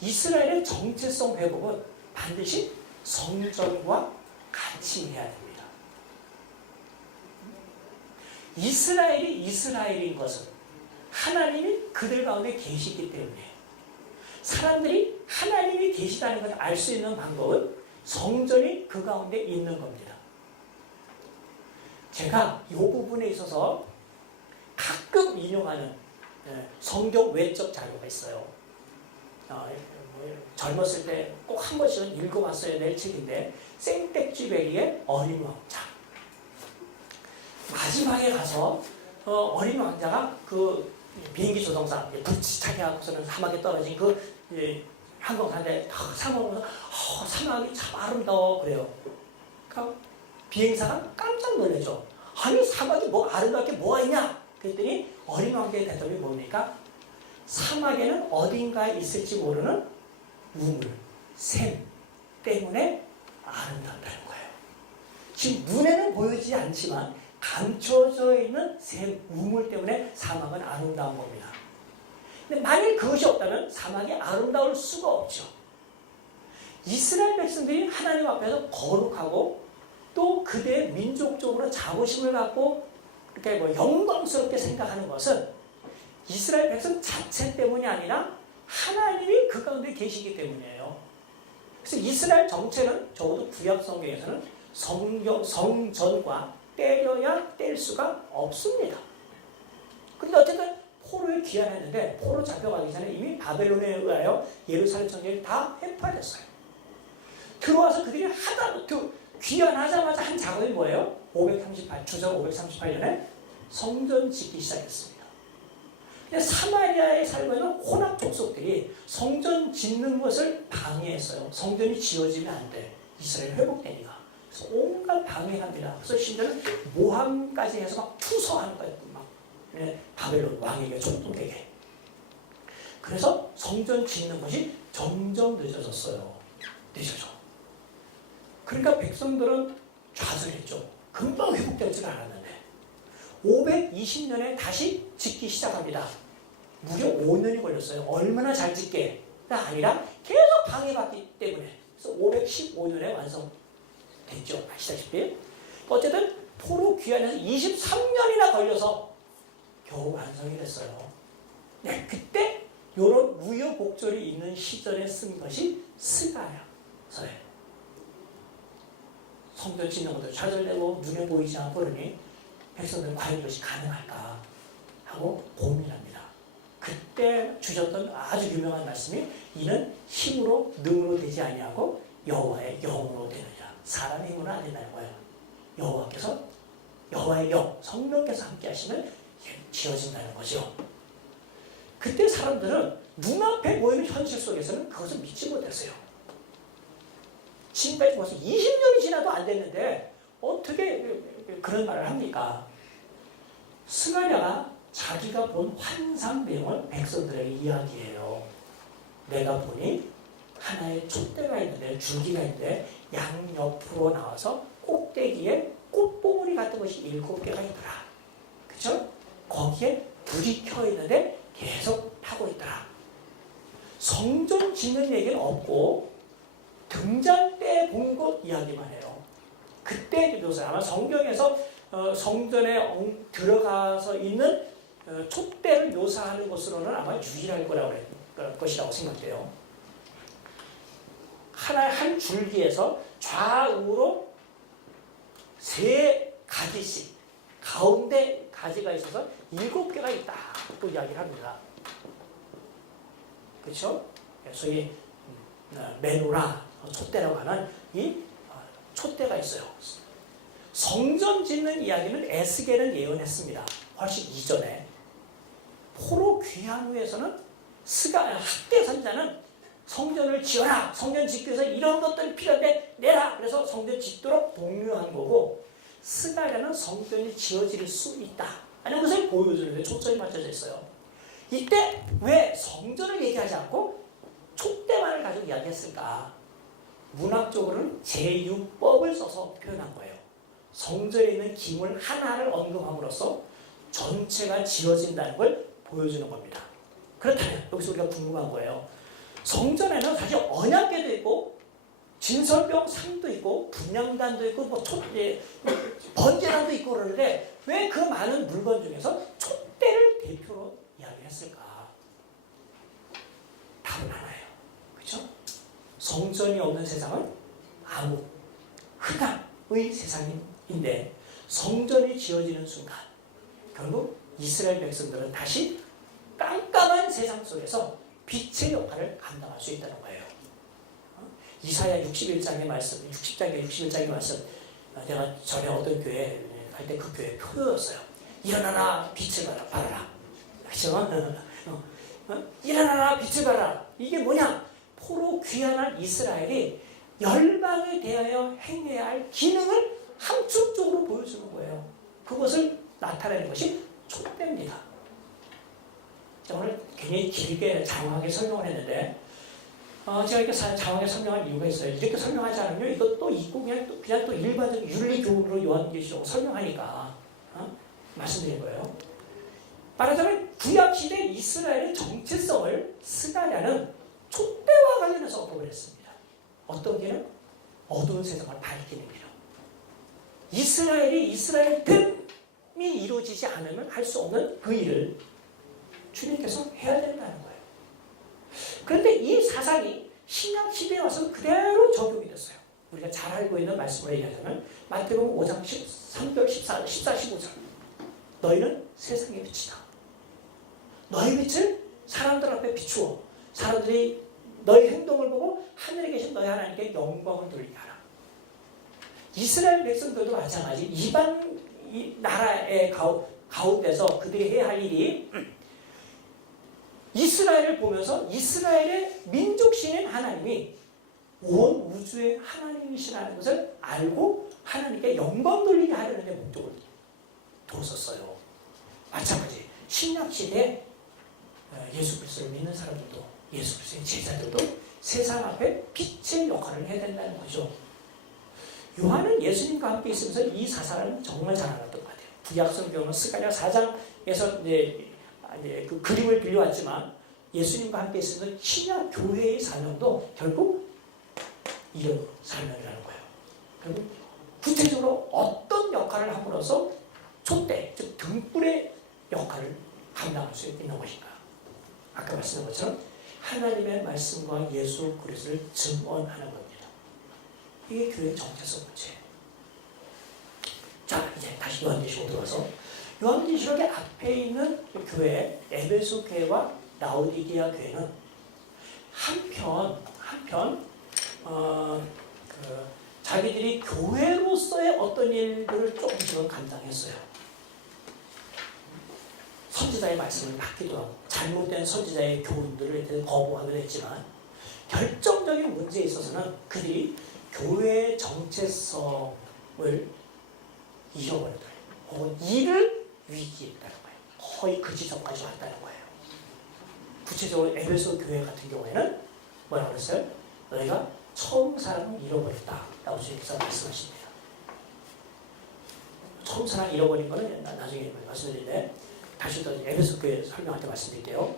이스라엘의 정체성 회복은 반드시 성전과 같이 해야 됩니다. 이스라엘이 이스라엘인 것은 하나님이 그들 가운데 계시기 때문에 사람들이 하나님이 계시다는 것을 알 수 있는 방법은 성전이 그 가운데 있는 겁니다. 제가 이 부분에 있어서 가끔 인용하는 성경 외적 자료가 있어요. 젊었을 때 꼭 한 번씩은 읽어봤어야 될 책인데 생텍쥐베리의 어린 왕자. 마지막에 가서 어린 왕자가 그 비행기 조종사 불치차게 하고서는 사막에 떨어진 그 항공사인데 사막을 보면서 사막이 참 아름다워 그래요. 그러니까 비행사가 깜짝 놀라죠. 아니 사막이 뭐 아름다울 게 뭐가 있냐? 그랬더니 어린 왕자의 대답이 뭡니까? 사막에는 어딘가에 있을지 모르는 우물, 샘 때문에 아름답다는 거예요. 지금 눈에는 보이지 않지만 감춰져 있는 샘, 우물 때문에 사막은 아름다운 겁니다. 근데 만일 그것이 없다면 사막이 아름다울 수가 없죠. 이스라엘 백성들이 하나님 앞에서 거룩하고 또 그들의 민족적으로 자부심을 갖고 이렇게 영광스럽게 생각하는 것은 이스라엘 백성 자체 때문이 아니라 하나님이 그 가운데 계시기 때문이에요. 그래서 이스라엘 정체는 적어도 구약 성경에서는 성전과 때려야 뗄 수가 없습니다. 그런데 어쨌든 포로에 귀환했는데 포로 잡혀가기 전에 이미 바벨론에 의하여 예루살렘 성전이 다 회파됐어요. 들어와서 그들이 귀환하자마자 한 작업이 뭐예요? 주전 538년에 성전 짓기 시작했습니다. 근데 사마리아에 살고 있는 혼합 족속들이 성전 짓는 것을 방해했어요. 성전이 지어지면 안 돼. 이스라엘 회복되니까. 그래서 온갖 방해합니다. 그래서 심지어는 모함까지 해서 막 투서하는 거예요. 막 바벨론 왕에게 족속에게. 그래서 성전 짓는 것이 점점 늦어졌어요. 늦어져. 그러니까 백성들은 좌절했죠. 금방 회복될 줄 알았는데 520년에 다시 짓기 시작합니다. 무려 5년이 걸렸어요. 얼마나 잘 짓게가 아니라 계속 방해받기 때문에. 그래서 515년에 완성됐죠. 아시다시피. 어쨌든 포로 귀환해서 23년이나 걸려서 겨우 완성이 됐어요. 네, 그때 이런 우여곡절이 있는 시절에 쓴 것이 스가랴서예요. 성전 짓는 것도 좌절되고 눈에 보이지 않고 그러니 백성들은 과연 이것이 가능할까 하고 고민합니다. 그때 주셨던 아주 유명한 말씀이 이는 힘으로 능으로 되지 아니하고 여호와의 영으로 되느니라. 사람의 힘으로는 안 된다는 거예요. 여호와의 영, 성령께서 함께 하시면 지어진다는 거죠. 그때 사람들은 눈앞에 보이는 현실 속에서는 그것을 믿지 못했어요. 지금까지 벌써 20년이 지나도 안 됐는데 어떻게 그런 말을 합니까? 스가랴가 자기가 본 환상 내용을 백성들에게 이야기해요. 내가 보니 하나의 촛대가 있는데 줄기가 있는데 양옆으로 나와서 꼭대기에 꽃봉오리 같은 것이 7개가 있더라. 그쵸? 거기에 불이 켜 있는데 계속 타고 있더라. 성전 짓는 얘기는 없고 등잔 때 본 것 이야기만 해요. 그때 묘사 아마 성경에서 성전에 들어가서 있는 촛대를 묘사하는 것으로는 아마 유일할 것이라고 생각돼요. 한 줄기에서 좌우로 3가지씩 가운데 가지가 있어서 7개가 있다고 이야기를 합니다. 그렇죠? 소위 메노라 촛대라고 하는 이 촛대가 있어요. 성전 짓는 이야기는 에스겔은 예언했습니다. 훨씬 이전에. 포로 귀환 후에서는 학대 선자는 성전을 지어라. 성전 짓기 위해서 이런 것들이 필요한데 내라. 그래서 성전 짓도록 독려한 거고 스가랴는 성전이 지어질 수 있다 하는 것을 보여주는데 초점이 맞춰져 있어요. 이때 왜 성전을 얘기하지 않고 촛대만을 가지고 이야기했을까? 문학적으로는 제6법을 써서 표현한 거예요. 성전에 있는 기물 하나를 언급함으로써 전체가 지어진다는 걸 보여주는 겁니다. 그렇다면 여기서 우리가 궁금한 거예요. 성전에는 사실 언약궤도 있고 진설병 상도 있고 분향단도 있고 번제단도 있고 그러는데 왜 그 많은 물건 중에서 촛대를 대표로 이야기했을까? 답은 하나예요. 그렇죠? 성전이 없는 세상은 암흑, 흑암의 세상인데 성전이 지어지는 순간 결국 이스라엘 백성들은 다시 깜깜한 세상 속에서 빛의 역할을 감당할 수 있다는 거예요. 이사야 61장의 말씀, 61장의 말씀, 내가 전에 어떤 교회 갈 때 그 교회 표였어요. 일어나라 빛을 발하라. 그렇죠? 일어나라 빛을 발하라. 이게 뭐냐? 포로 귀환한 이스라엘이 열방에 대하여 행해야 할 기능을 함축적으로 보여주는 거예요. 그것을 나타내는 것이 촛대입니다. 오늘 굉장히 길게 장황하게 설명을 했는데 제가 이렇게 장황하게 설명할 이유가 있어요. 이렇게 설명하지 않으면 이것도 있고 그냥 또 일반적인 윤리교훈으로 요한계시록 설명하니까 말씀드린 거예요. 말하자면 구약시대 이스라엘의 정체성을 스가랴는 촛대와 관련해서 언급을 했습니다. 어떤 길은? 어두운 세상을 밝히는 길은. 이스라엘이 이스라엘됨이 이루어지지 않으면 할 수 없는 그 일을 주님께서 해야 된다는 거예요. 그런데 이 사상이 신약 시대에 와서 그대로 적용이 됐어요. 우리가 잘 알고 있는 말씀으로 얘기하자면 마태복음 5장 13절, 14, 15절 너희는 세상의 빛이다. 너희 빛을 사람들 앞에 비추어 사람들이 너희 행동을 보고 하늘에 계신 너희 하나님께 영광을 돌리게 하라. 이스라엘 백성들도 마찬가지 이방 나라의 가운데서 그들이 해야 할 일이 이스라엘을 보면서 이스라엘의 민족신인 하나님이 온 우주의 하나님이시라는 것을 알고 하나님께 영광 돌리게 하려는 데 목적을 뒀었어요. 마찬가지 신약시대 예수 그리스도를 믿는 사람들도 예수 그리스도의 제자들도 세상 앞에 빛의 역할을 해야 된다는 거죠. 요한은 예수님과 함께 있으면서 이 사상을 정말 잘 알았던 것 같아요. 구약성경은 스가랴 4장에서 그 그림을 빌려왔지만 예수님과 함께 있으면서 신약 교회의 사명도 결국 이런 사명이라는 거예요. 결국 구체적으로 어떤 역할을 함으로써 촛대, 즉 등불의 역할을 감당할 수 있는 것인가? 아까 말씀드린 것처럼 하나님의 말씀과 예수 그리스도를 증언하는 겁니다. 이게 교회의 정체성 문제예요. 자, 이제 다시 요한계시록 들어와서 요한계시록의 앞에 있는 교회, 에베소 교회와 라오디게아 교회는 한편 자기들이 교회로서의 어떤 일들을 조금씩은 감당했어요. 선지자의 말씀을 받기도 하고 잘못된 선지자의 교훈들을 거부하기도 했지만 결정적인 문제에 있어서는 그들이 교회의 정체성을 잃어버렸다. 혹은 이를 위기했다는 거예요. 거의 그 지점까지 왔다는 거예요. 구체적으로 에베소 교회 같은 경우에는 뭐라고 그랬어요? 너희가 처음 사랑을 잃어버렸다 라고 주님께서 말씀하십니다. 처음 사랑 잃어버린 거는 나중에 말씀드리는데 다시 또 에베소 교회 설명할 때 말씀드릴게요.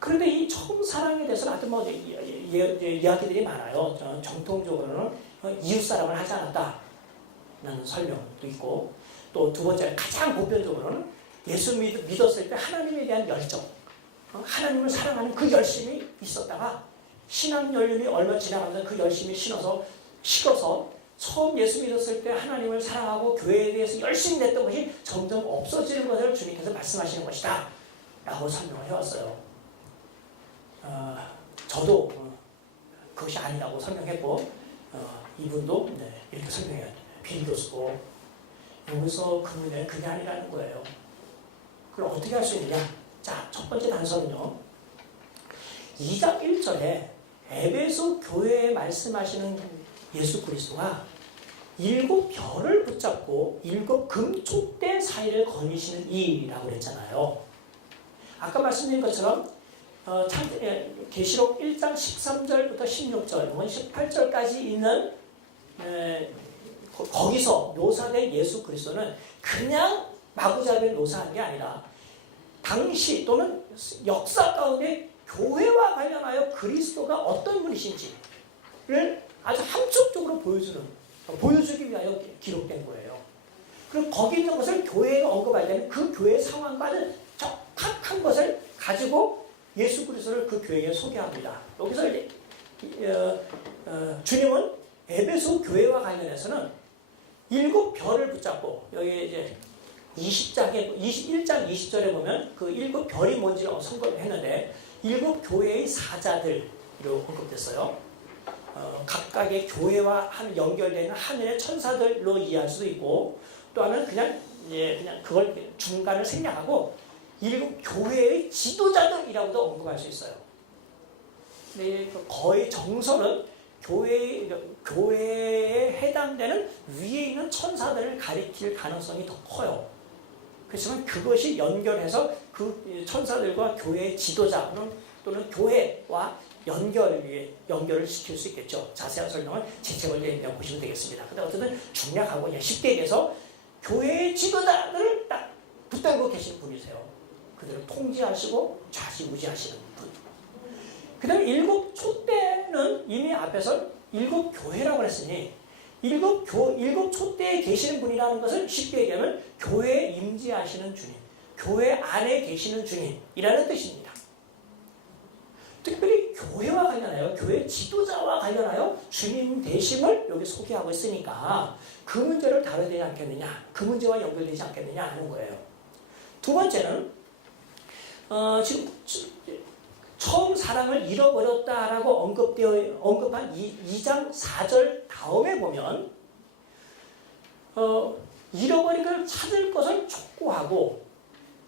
그런데 이 처음 사랑에 대해서는 하여튼 뭐 이야기들이 많아요. 정통적으로는 이웃사랑을 하지 않았다라는 설명도 있고 또 두 번째 가장 보편적으로는 예수 믿었을 때 하나님에 대한 열정, 하나님을 사랑하는 그 열심이 있었다가 신앙 연륜이 얼마 지나가면서 그 열심이 식어서 처음 예수 믿었을 때 하나님을 사랑하고 교회에 대해서 열심히 냈던 것이 점점 없어지는 것을 주님께서 말씀하시는 것이다 라고 설명을 해왔어요. 저도 그것이 아니라고 설명했고 이분도 이렇게 설명해요. 빌교수고 여기서 그 문제는 그게 아니라는 거예요. 그럼 어떻게 할 수 있느냐? 자, 첫 번째 단서는요. 2장 1절에 에베소 교회에 말씀하시는 예수 그리스도가 7 별을 붙잡고 7 금촛대 사이를 거니시는 이라고 그랬잖아요. 아까 말씀드린 것처럼 계시록 1장 13절부터 16절, 18절까지 있는 거기서 묘사된 예수 그리스도는 그냥 마구잡이로 묘사한 게 아니라 당시 또는 역사 가운데 교회와 관련하여 그리스도가 어떤 분이신지를 아주 함축적으로 보여주기 위하여 기록된 거예요. 그리고 거기 있는 것을 교회가 언급할 때는 그 교회의 상황과는 적합한 것을 가지고 예수 그리스도를 그 교회에 소개합니다. 여기서 주님은 에베소 교회와 관련해서는 7별을 붙잡고 여기 이제 21장 20절에 보면 그 7별이 뭔지를 선거했는데 7교회의 사자들로 언급됐어요. 각각의 교회와 연결되는 하늘의 천사들로 이해할 수도 있고 또 하나는 그냥 그걸 중간을 생략하고 7교회의 지도자들이라고도 언급할 수 있어요. 근데 거의 정설은 교회에 해당되는 위에 있는 천사들을 가리킬 가능성이 더 커요. 그렇지만 그것이 연결해서 그 천사들과 교회의 지도자 또는 교회와 연결을 시킬 수 있겠죠. 자세한 설명은 제 책을 보시면 되겠습니다. 근데 어쨌든 중략하고 그냥 쉽게 얘기해서 교회의 지도자들을 딱 붙들고 계신 분이세요. 그들을 통제하시고 좌지우지하시는 분. 그 다음에 7촛대는 이미 앞에서 7교회라고 했으니 7촛대에 계시는 분이라는 것은 쉽게 얘기하면 교회에 임재하시는 주님, 교회 안에 계시는 주님이라는 뜻입니다. 특별히 교회와 관련하여, 교회 지도자와 관련하여 주님 되심을 여기 소개하고 있으니까 그 문제를 다뤄야 되지 않겠느냐, 그 문제와 연결되지 않겠느냐 하는 거예요. 두 번째는 지금 처음 사랑을 잃어버렸다라고 언급한 2장 4절 다음에 보면 잃어버린 걸 찾을 것을 촉구하고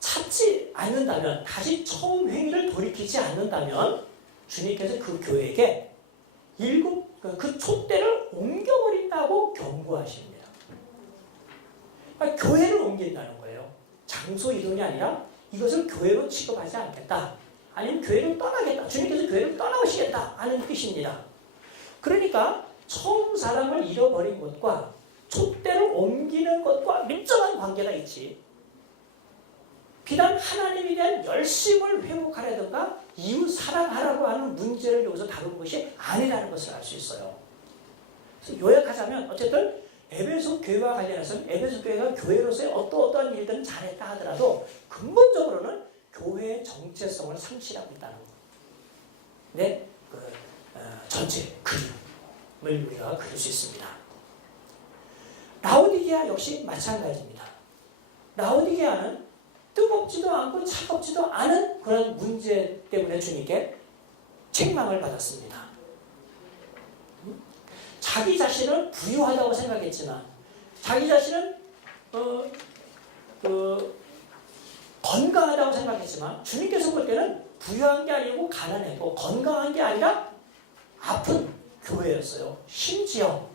찾지 않는다면, 다시 처음 행위를 돌이키지 않는다면 주님께서 그 교회에게 그 촛대를 옮겨버린다고 경고하십니다. 그러니까 교회를 옮긴다는 거예요. 장소 이동이 아니라 이것을 교회로 취급하지 않겠다. 아니면 교회를 떠나겠다. 주님께서 교회를 떠나오시겠다 하는 뜻입니다. 그러니까 처음 사랑을 잃어버린 것과 촛대를 옮기는 것과 밀접한 관계가 있지. 비단 하나님에 대한 열심을 회복하라든가 이웃 사랑하라고 하는 문제를 여기서 다룬 것이 아니라는 것을 알 수 있어요. 그래서 요약하자면 어쨌든 에베소 교회와 관련해서는 에베소 교회가 교회로서의 어떠한 일들은 잘했다 하더라도 근본적으로는 교회의 정체성을 상실하고 있다는 것. 네, 전체 그림을 우리가 그릴 수 있습니다. 라오디게아 역시 마찬가지입니다. 라오디게아는 뜨겁지도 않고 차갑지도 않은 그런 문제 때문에 주님께 책망을 받았습니다. 자기 자신은 부유하다고 생각했지만 자기 자신은 건강하다고 생각했지만 주님께서 볼 때는 부유한 게 아니고 가난했고 건강한 게 아니라 아픈 교회였어요. 심지어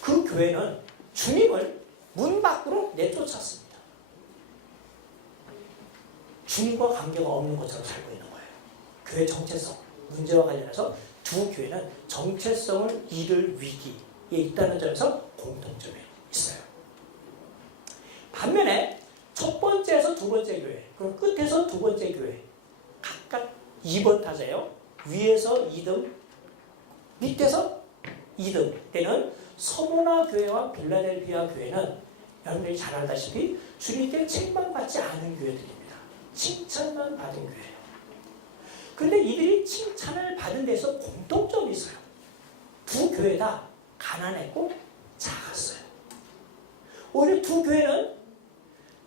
그 교회는 주님을 문 밖으로 내쫓았습니다. 주님과 관계가 없는 것처럼 살고 있는 거예요. 교회 정체성 문제와 관련해서 두 교회는 정체성을 잃을 위기에 있다는 점에서 공통점이 있어요. 반면에 첫 번째에서 두 번째 교회, 그리고 끝에서 두 번째 교회 각각 2번 타자예요. 위에서 2등, 밑에서 2등 때는 서모나 교회와 빌라델비아 교회는 여러분들이 잘 알다시피 주님께 책망받지 않은 교회들입니다. 칭찬만 받은 교회예요. 그런데 이들이 칭찬을 받은 데서 공통점이 있어요. 두 교회 다 가난했고 작았어요. 오히려 두 교회는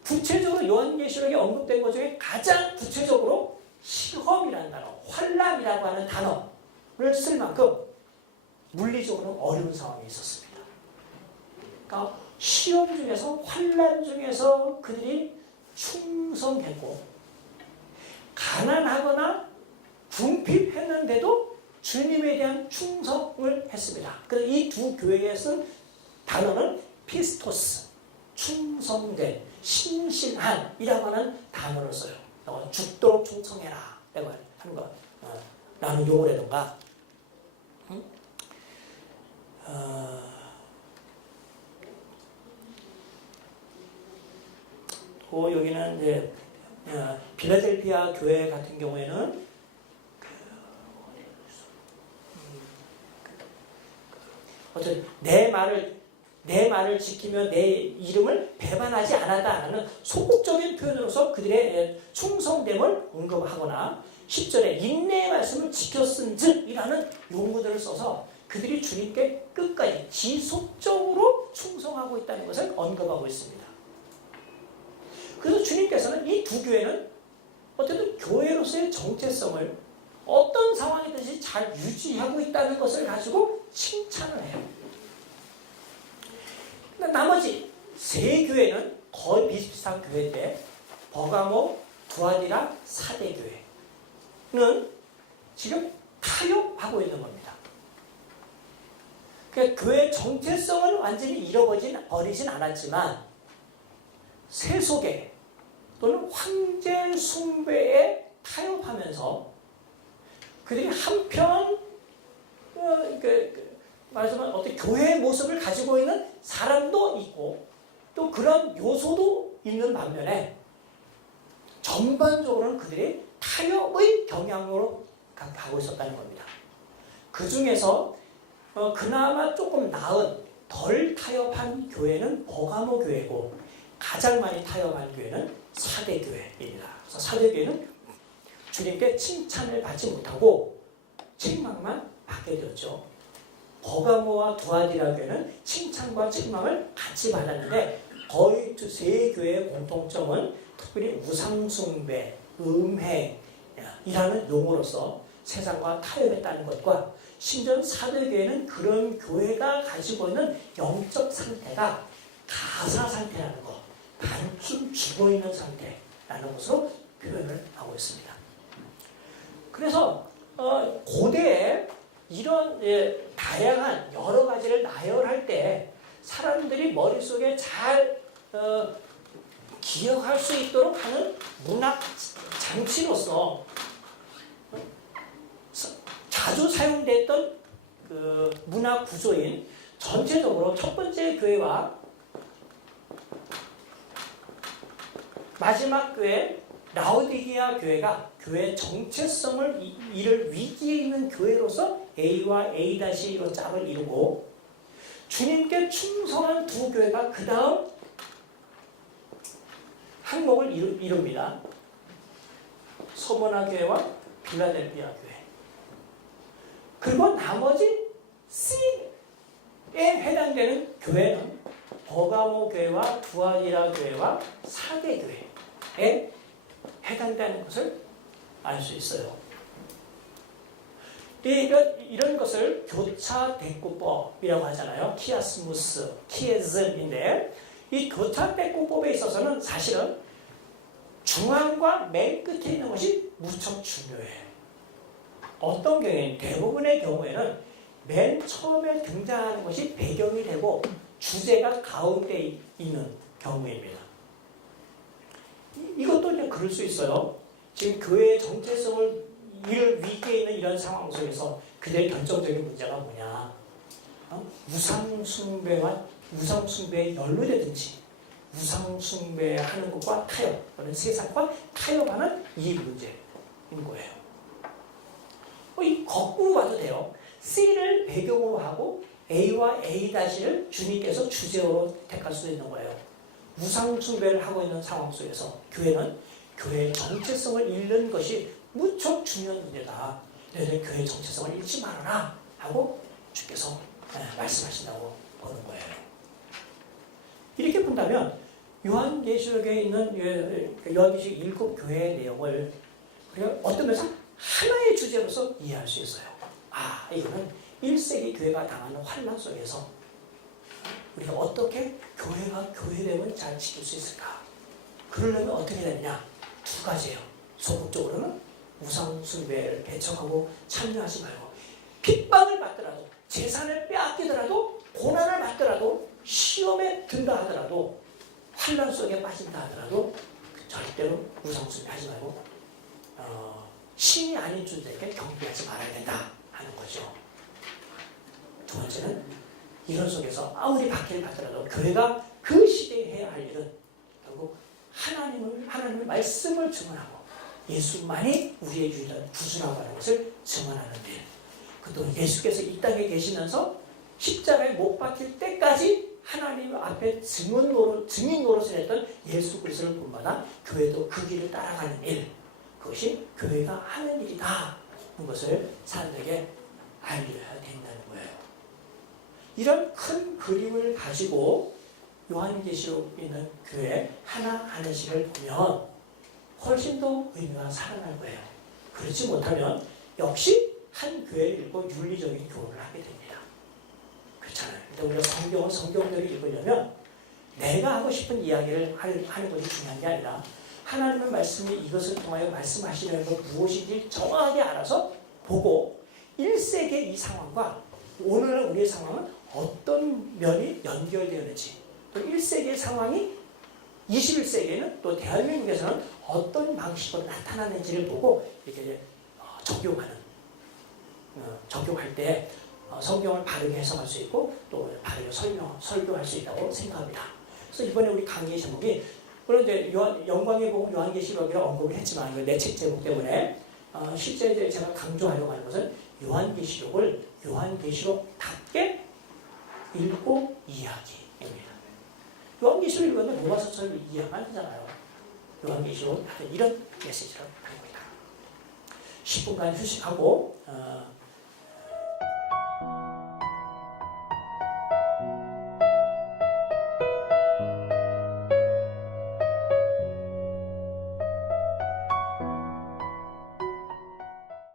구체적으로 요한계시록에 언급된 것 중에 가장 구체적으로 시험이라는 단어, 환난이라고 하는 단어를 쓸 만큼 물리적으로 어려운 상황이 있었습니다. 그러니까 시험 중에서 환난 중에서 그들이 충성했고 가난하거나 궁핍했는데도 주님에 대한 충성을 했습니다. 그래서 이 두 교회에 쓴 단어는 피스토스, 충성된, 신실한이라고 하는 단어를 써요. 죽도록 충성해라. 라고 하는 거, 라는 용어라든가, 또 여기는 이제 필라델피아 교회 같은 경우에는 어쨌든 내 말을 지키며 내 이름을 배반하지 않았다는 소극적인 표현으로서 그들의 충성됨을 언급하거나 10절에 인내의 말씀을 지켰은즉이라는 용어들을 써서 그들이 주님께 끝까지 지속적으로 충성하고 있다는 것을 언급하고 있습니다. 그래서 주님께서는 이 두 교회는 어쨌든 교회로서의 정체성을 어떤 상황이든지 잘 유지하고 있다는 것을 가지고 칭찬을 해요. 나머지 세 교회는 거의 비슷비슷한 교회인데 버가모, 두아디라, 사대 교회는 지금 타협하고 있는 겁니다. 그러니까 교회의 정체성을 완전히 잃어버리진 않았지만 세속에 또는 황제 숭배에 타협하면서 그들이 한편 말하자면 어떤 교회의 모습을 가지고 있는 사람도 있고 또 그런 요소도 있는 반면에 전반적으로는 그들이 타협의 경향으로 가고 있었다는 겁니다. 그 중에서 그나마 조금 나은 덜 타협한 교회는 버가모 교회고 가장 많이 타협한 교회는 사대교회입니다. 그래서 사대교회는 주님께 칭찬을 받지 못하고 책망만 받게 되었죠. 버가모와 두아디라 교회는 칭찬과 책망을 같이 받았는데 거의 세 교회의 공통점은 특별히 우상숭배, 음행이라는 용어로서 세상과 타협했다는 것과 심지어 사대교회는 그런 교회가 가지고 있는 영적 상태가 가사 상태라는 것, 반쯤 죽어있는 상태라는 것으로 표현을 하고 있습니다. 그래서 고대에 이런 다양한 여러 가지를 나열할 때 사람들이 머릿속에 잘 기억할 수 있도록 하는 문학 장치로서 자주 사용됐던 그 문학 구조인 전체적으로 첫 번째 교회와 마지막 교회 라오디게아 교회가 교회의 정체성을 잃을 위기에 있는 교회로서 A와 A-로 짝을 이루고 주님께 충성한 두 교회가 그 다음 항목을 이룹니다. 서머나 교회와 필라델피아 교회. 그리고 나머지 C에 해당되는 교회는 버가모 교회와 두아디라 교회와 사대 교회에 해당되는 것을 알 수 있어요. 이런 것을 교차 대꾸법이라고 하잖아요. 키아스무스, 키에즘인데 이 교차 대꾸법에 있어서는 사실은 중앙과 맨 끝에 있는 것이 무척 중요해요. 어떤 경우에는 대부분의 경우에는 맨 처음에 등장하는 것이 배경이 되고 주제가 가운데 있는 경우입니다. 이것도 이제 그럴 수 있어요. 지금 교회의 정체성을 잃을 위기에 있는 이런 상황 속에서 그들의 결정적인 문제가 뭐냐? 우상숭배에 연루되든지 우상숭배하는 것과 타협, 또는 세상과 타협하는 이 문제인 거예요. 이 거꾸로 봐도 돼요. C를 배경으로 하고 A와 A-를 주님께서 주제로 택할 수도 있는 거예요. 우상숭배를 하고 있는 상황 속에서 교회는 교회의 정체성을 잃는 것이 무척 중요한 문제다. 너희들 교회의 정체성을 잃지 말아라 하고 주께서 말씀하신다고 보는 거예요. 이렇게 본다면 요한계시록에 있는 요한계시록 7교회의 내용을 우리가 어떤 면에서 하나의 주제로서 이해할 수 있어요. 이거는 1세기 교회가 당하는 환난 속에서 우리가 어떻게 교회가 교회됨을 잘 지킬 수 있을까? 그러려면 어떻게 되느냐? 두 가지예요. 소극적으로는 우상숭배를 배척하고 참여하지 말고 핍박을 받더라도 재산을 빼앗기더라도 고난을 받더라도 시험에 든다 하더라도 환난 속에 빠진다 하더라도 절대로 우상숭배하지 말고 신이 아닌 존재에게 경배하지 말아야 된다 하는 거죠. 두 번째는 이런 속에서 아무리 박해를 받더라도 교회가 그 시대에 해야 할 일은 결국 하나님의 말씀을 증언하고 예수만이 우리의 유일한 구주라고 하는 것을 증언하는 일. 또 예수께서 이 땅에 계시면서 십자가에 못 박힐 때까지 하나님 앞에 증인 노릇을 했던 예수 그리스도를 본받아 교회도 그 길을 따라가는 일. 그것이 교회가 하는 일이다. 하는 것을 사람들에게 알려야 된다는 거예요. 이런 큰 그림을 가지고 요한계시록에 있는 교회 하나하나씩을 보면 훨씬 더 의미가 살아날 거예요. 그렇지 못하면 역시 한 교회를 읽고 윤리적인 교훈을 하게 됩니다. 그렇잖아요. 근데 우리가 성경대로 읽으려면 내가 하고 싶은 이야기를 하는 것이 중요한 게 아니라 하나님의 말씀이 이것을 통하여 말씀하시는 것 무엇인지 정확하게 알아서 보고 1세기의 이 상황과 오늘날 우리의 상황은 어떤 면이 연결되었는지, 또 1세기의 상황이 21세기에는 또 대한민국에서는 어떤 방식으로 나타나는지를 보고 이렇게 적용할 때 성경을 바르게 해석할 수 있고 또 바르게 설교할 수 있다고 생각합니다. 그래서 이번에 우리 강의 제목이 물론 이제 영광의 복음 요한계시록이라 언급을 했지만 내 책 제목 때문에 실제 이제 제가 강조하려고 하는 것은 요한계시록을 요한계시록답게 읽고 이해하기입니다. 요한계시록 읽으면 로마서처럼 이해하면 안 되잖아요. 요한계시록 이런 메시지를 합니다. 10분간 휴식하고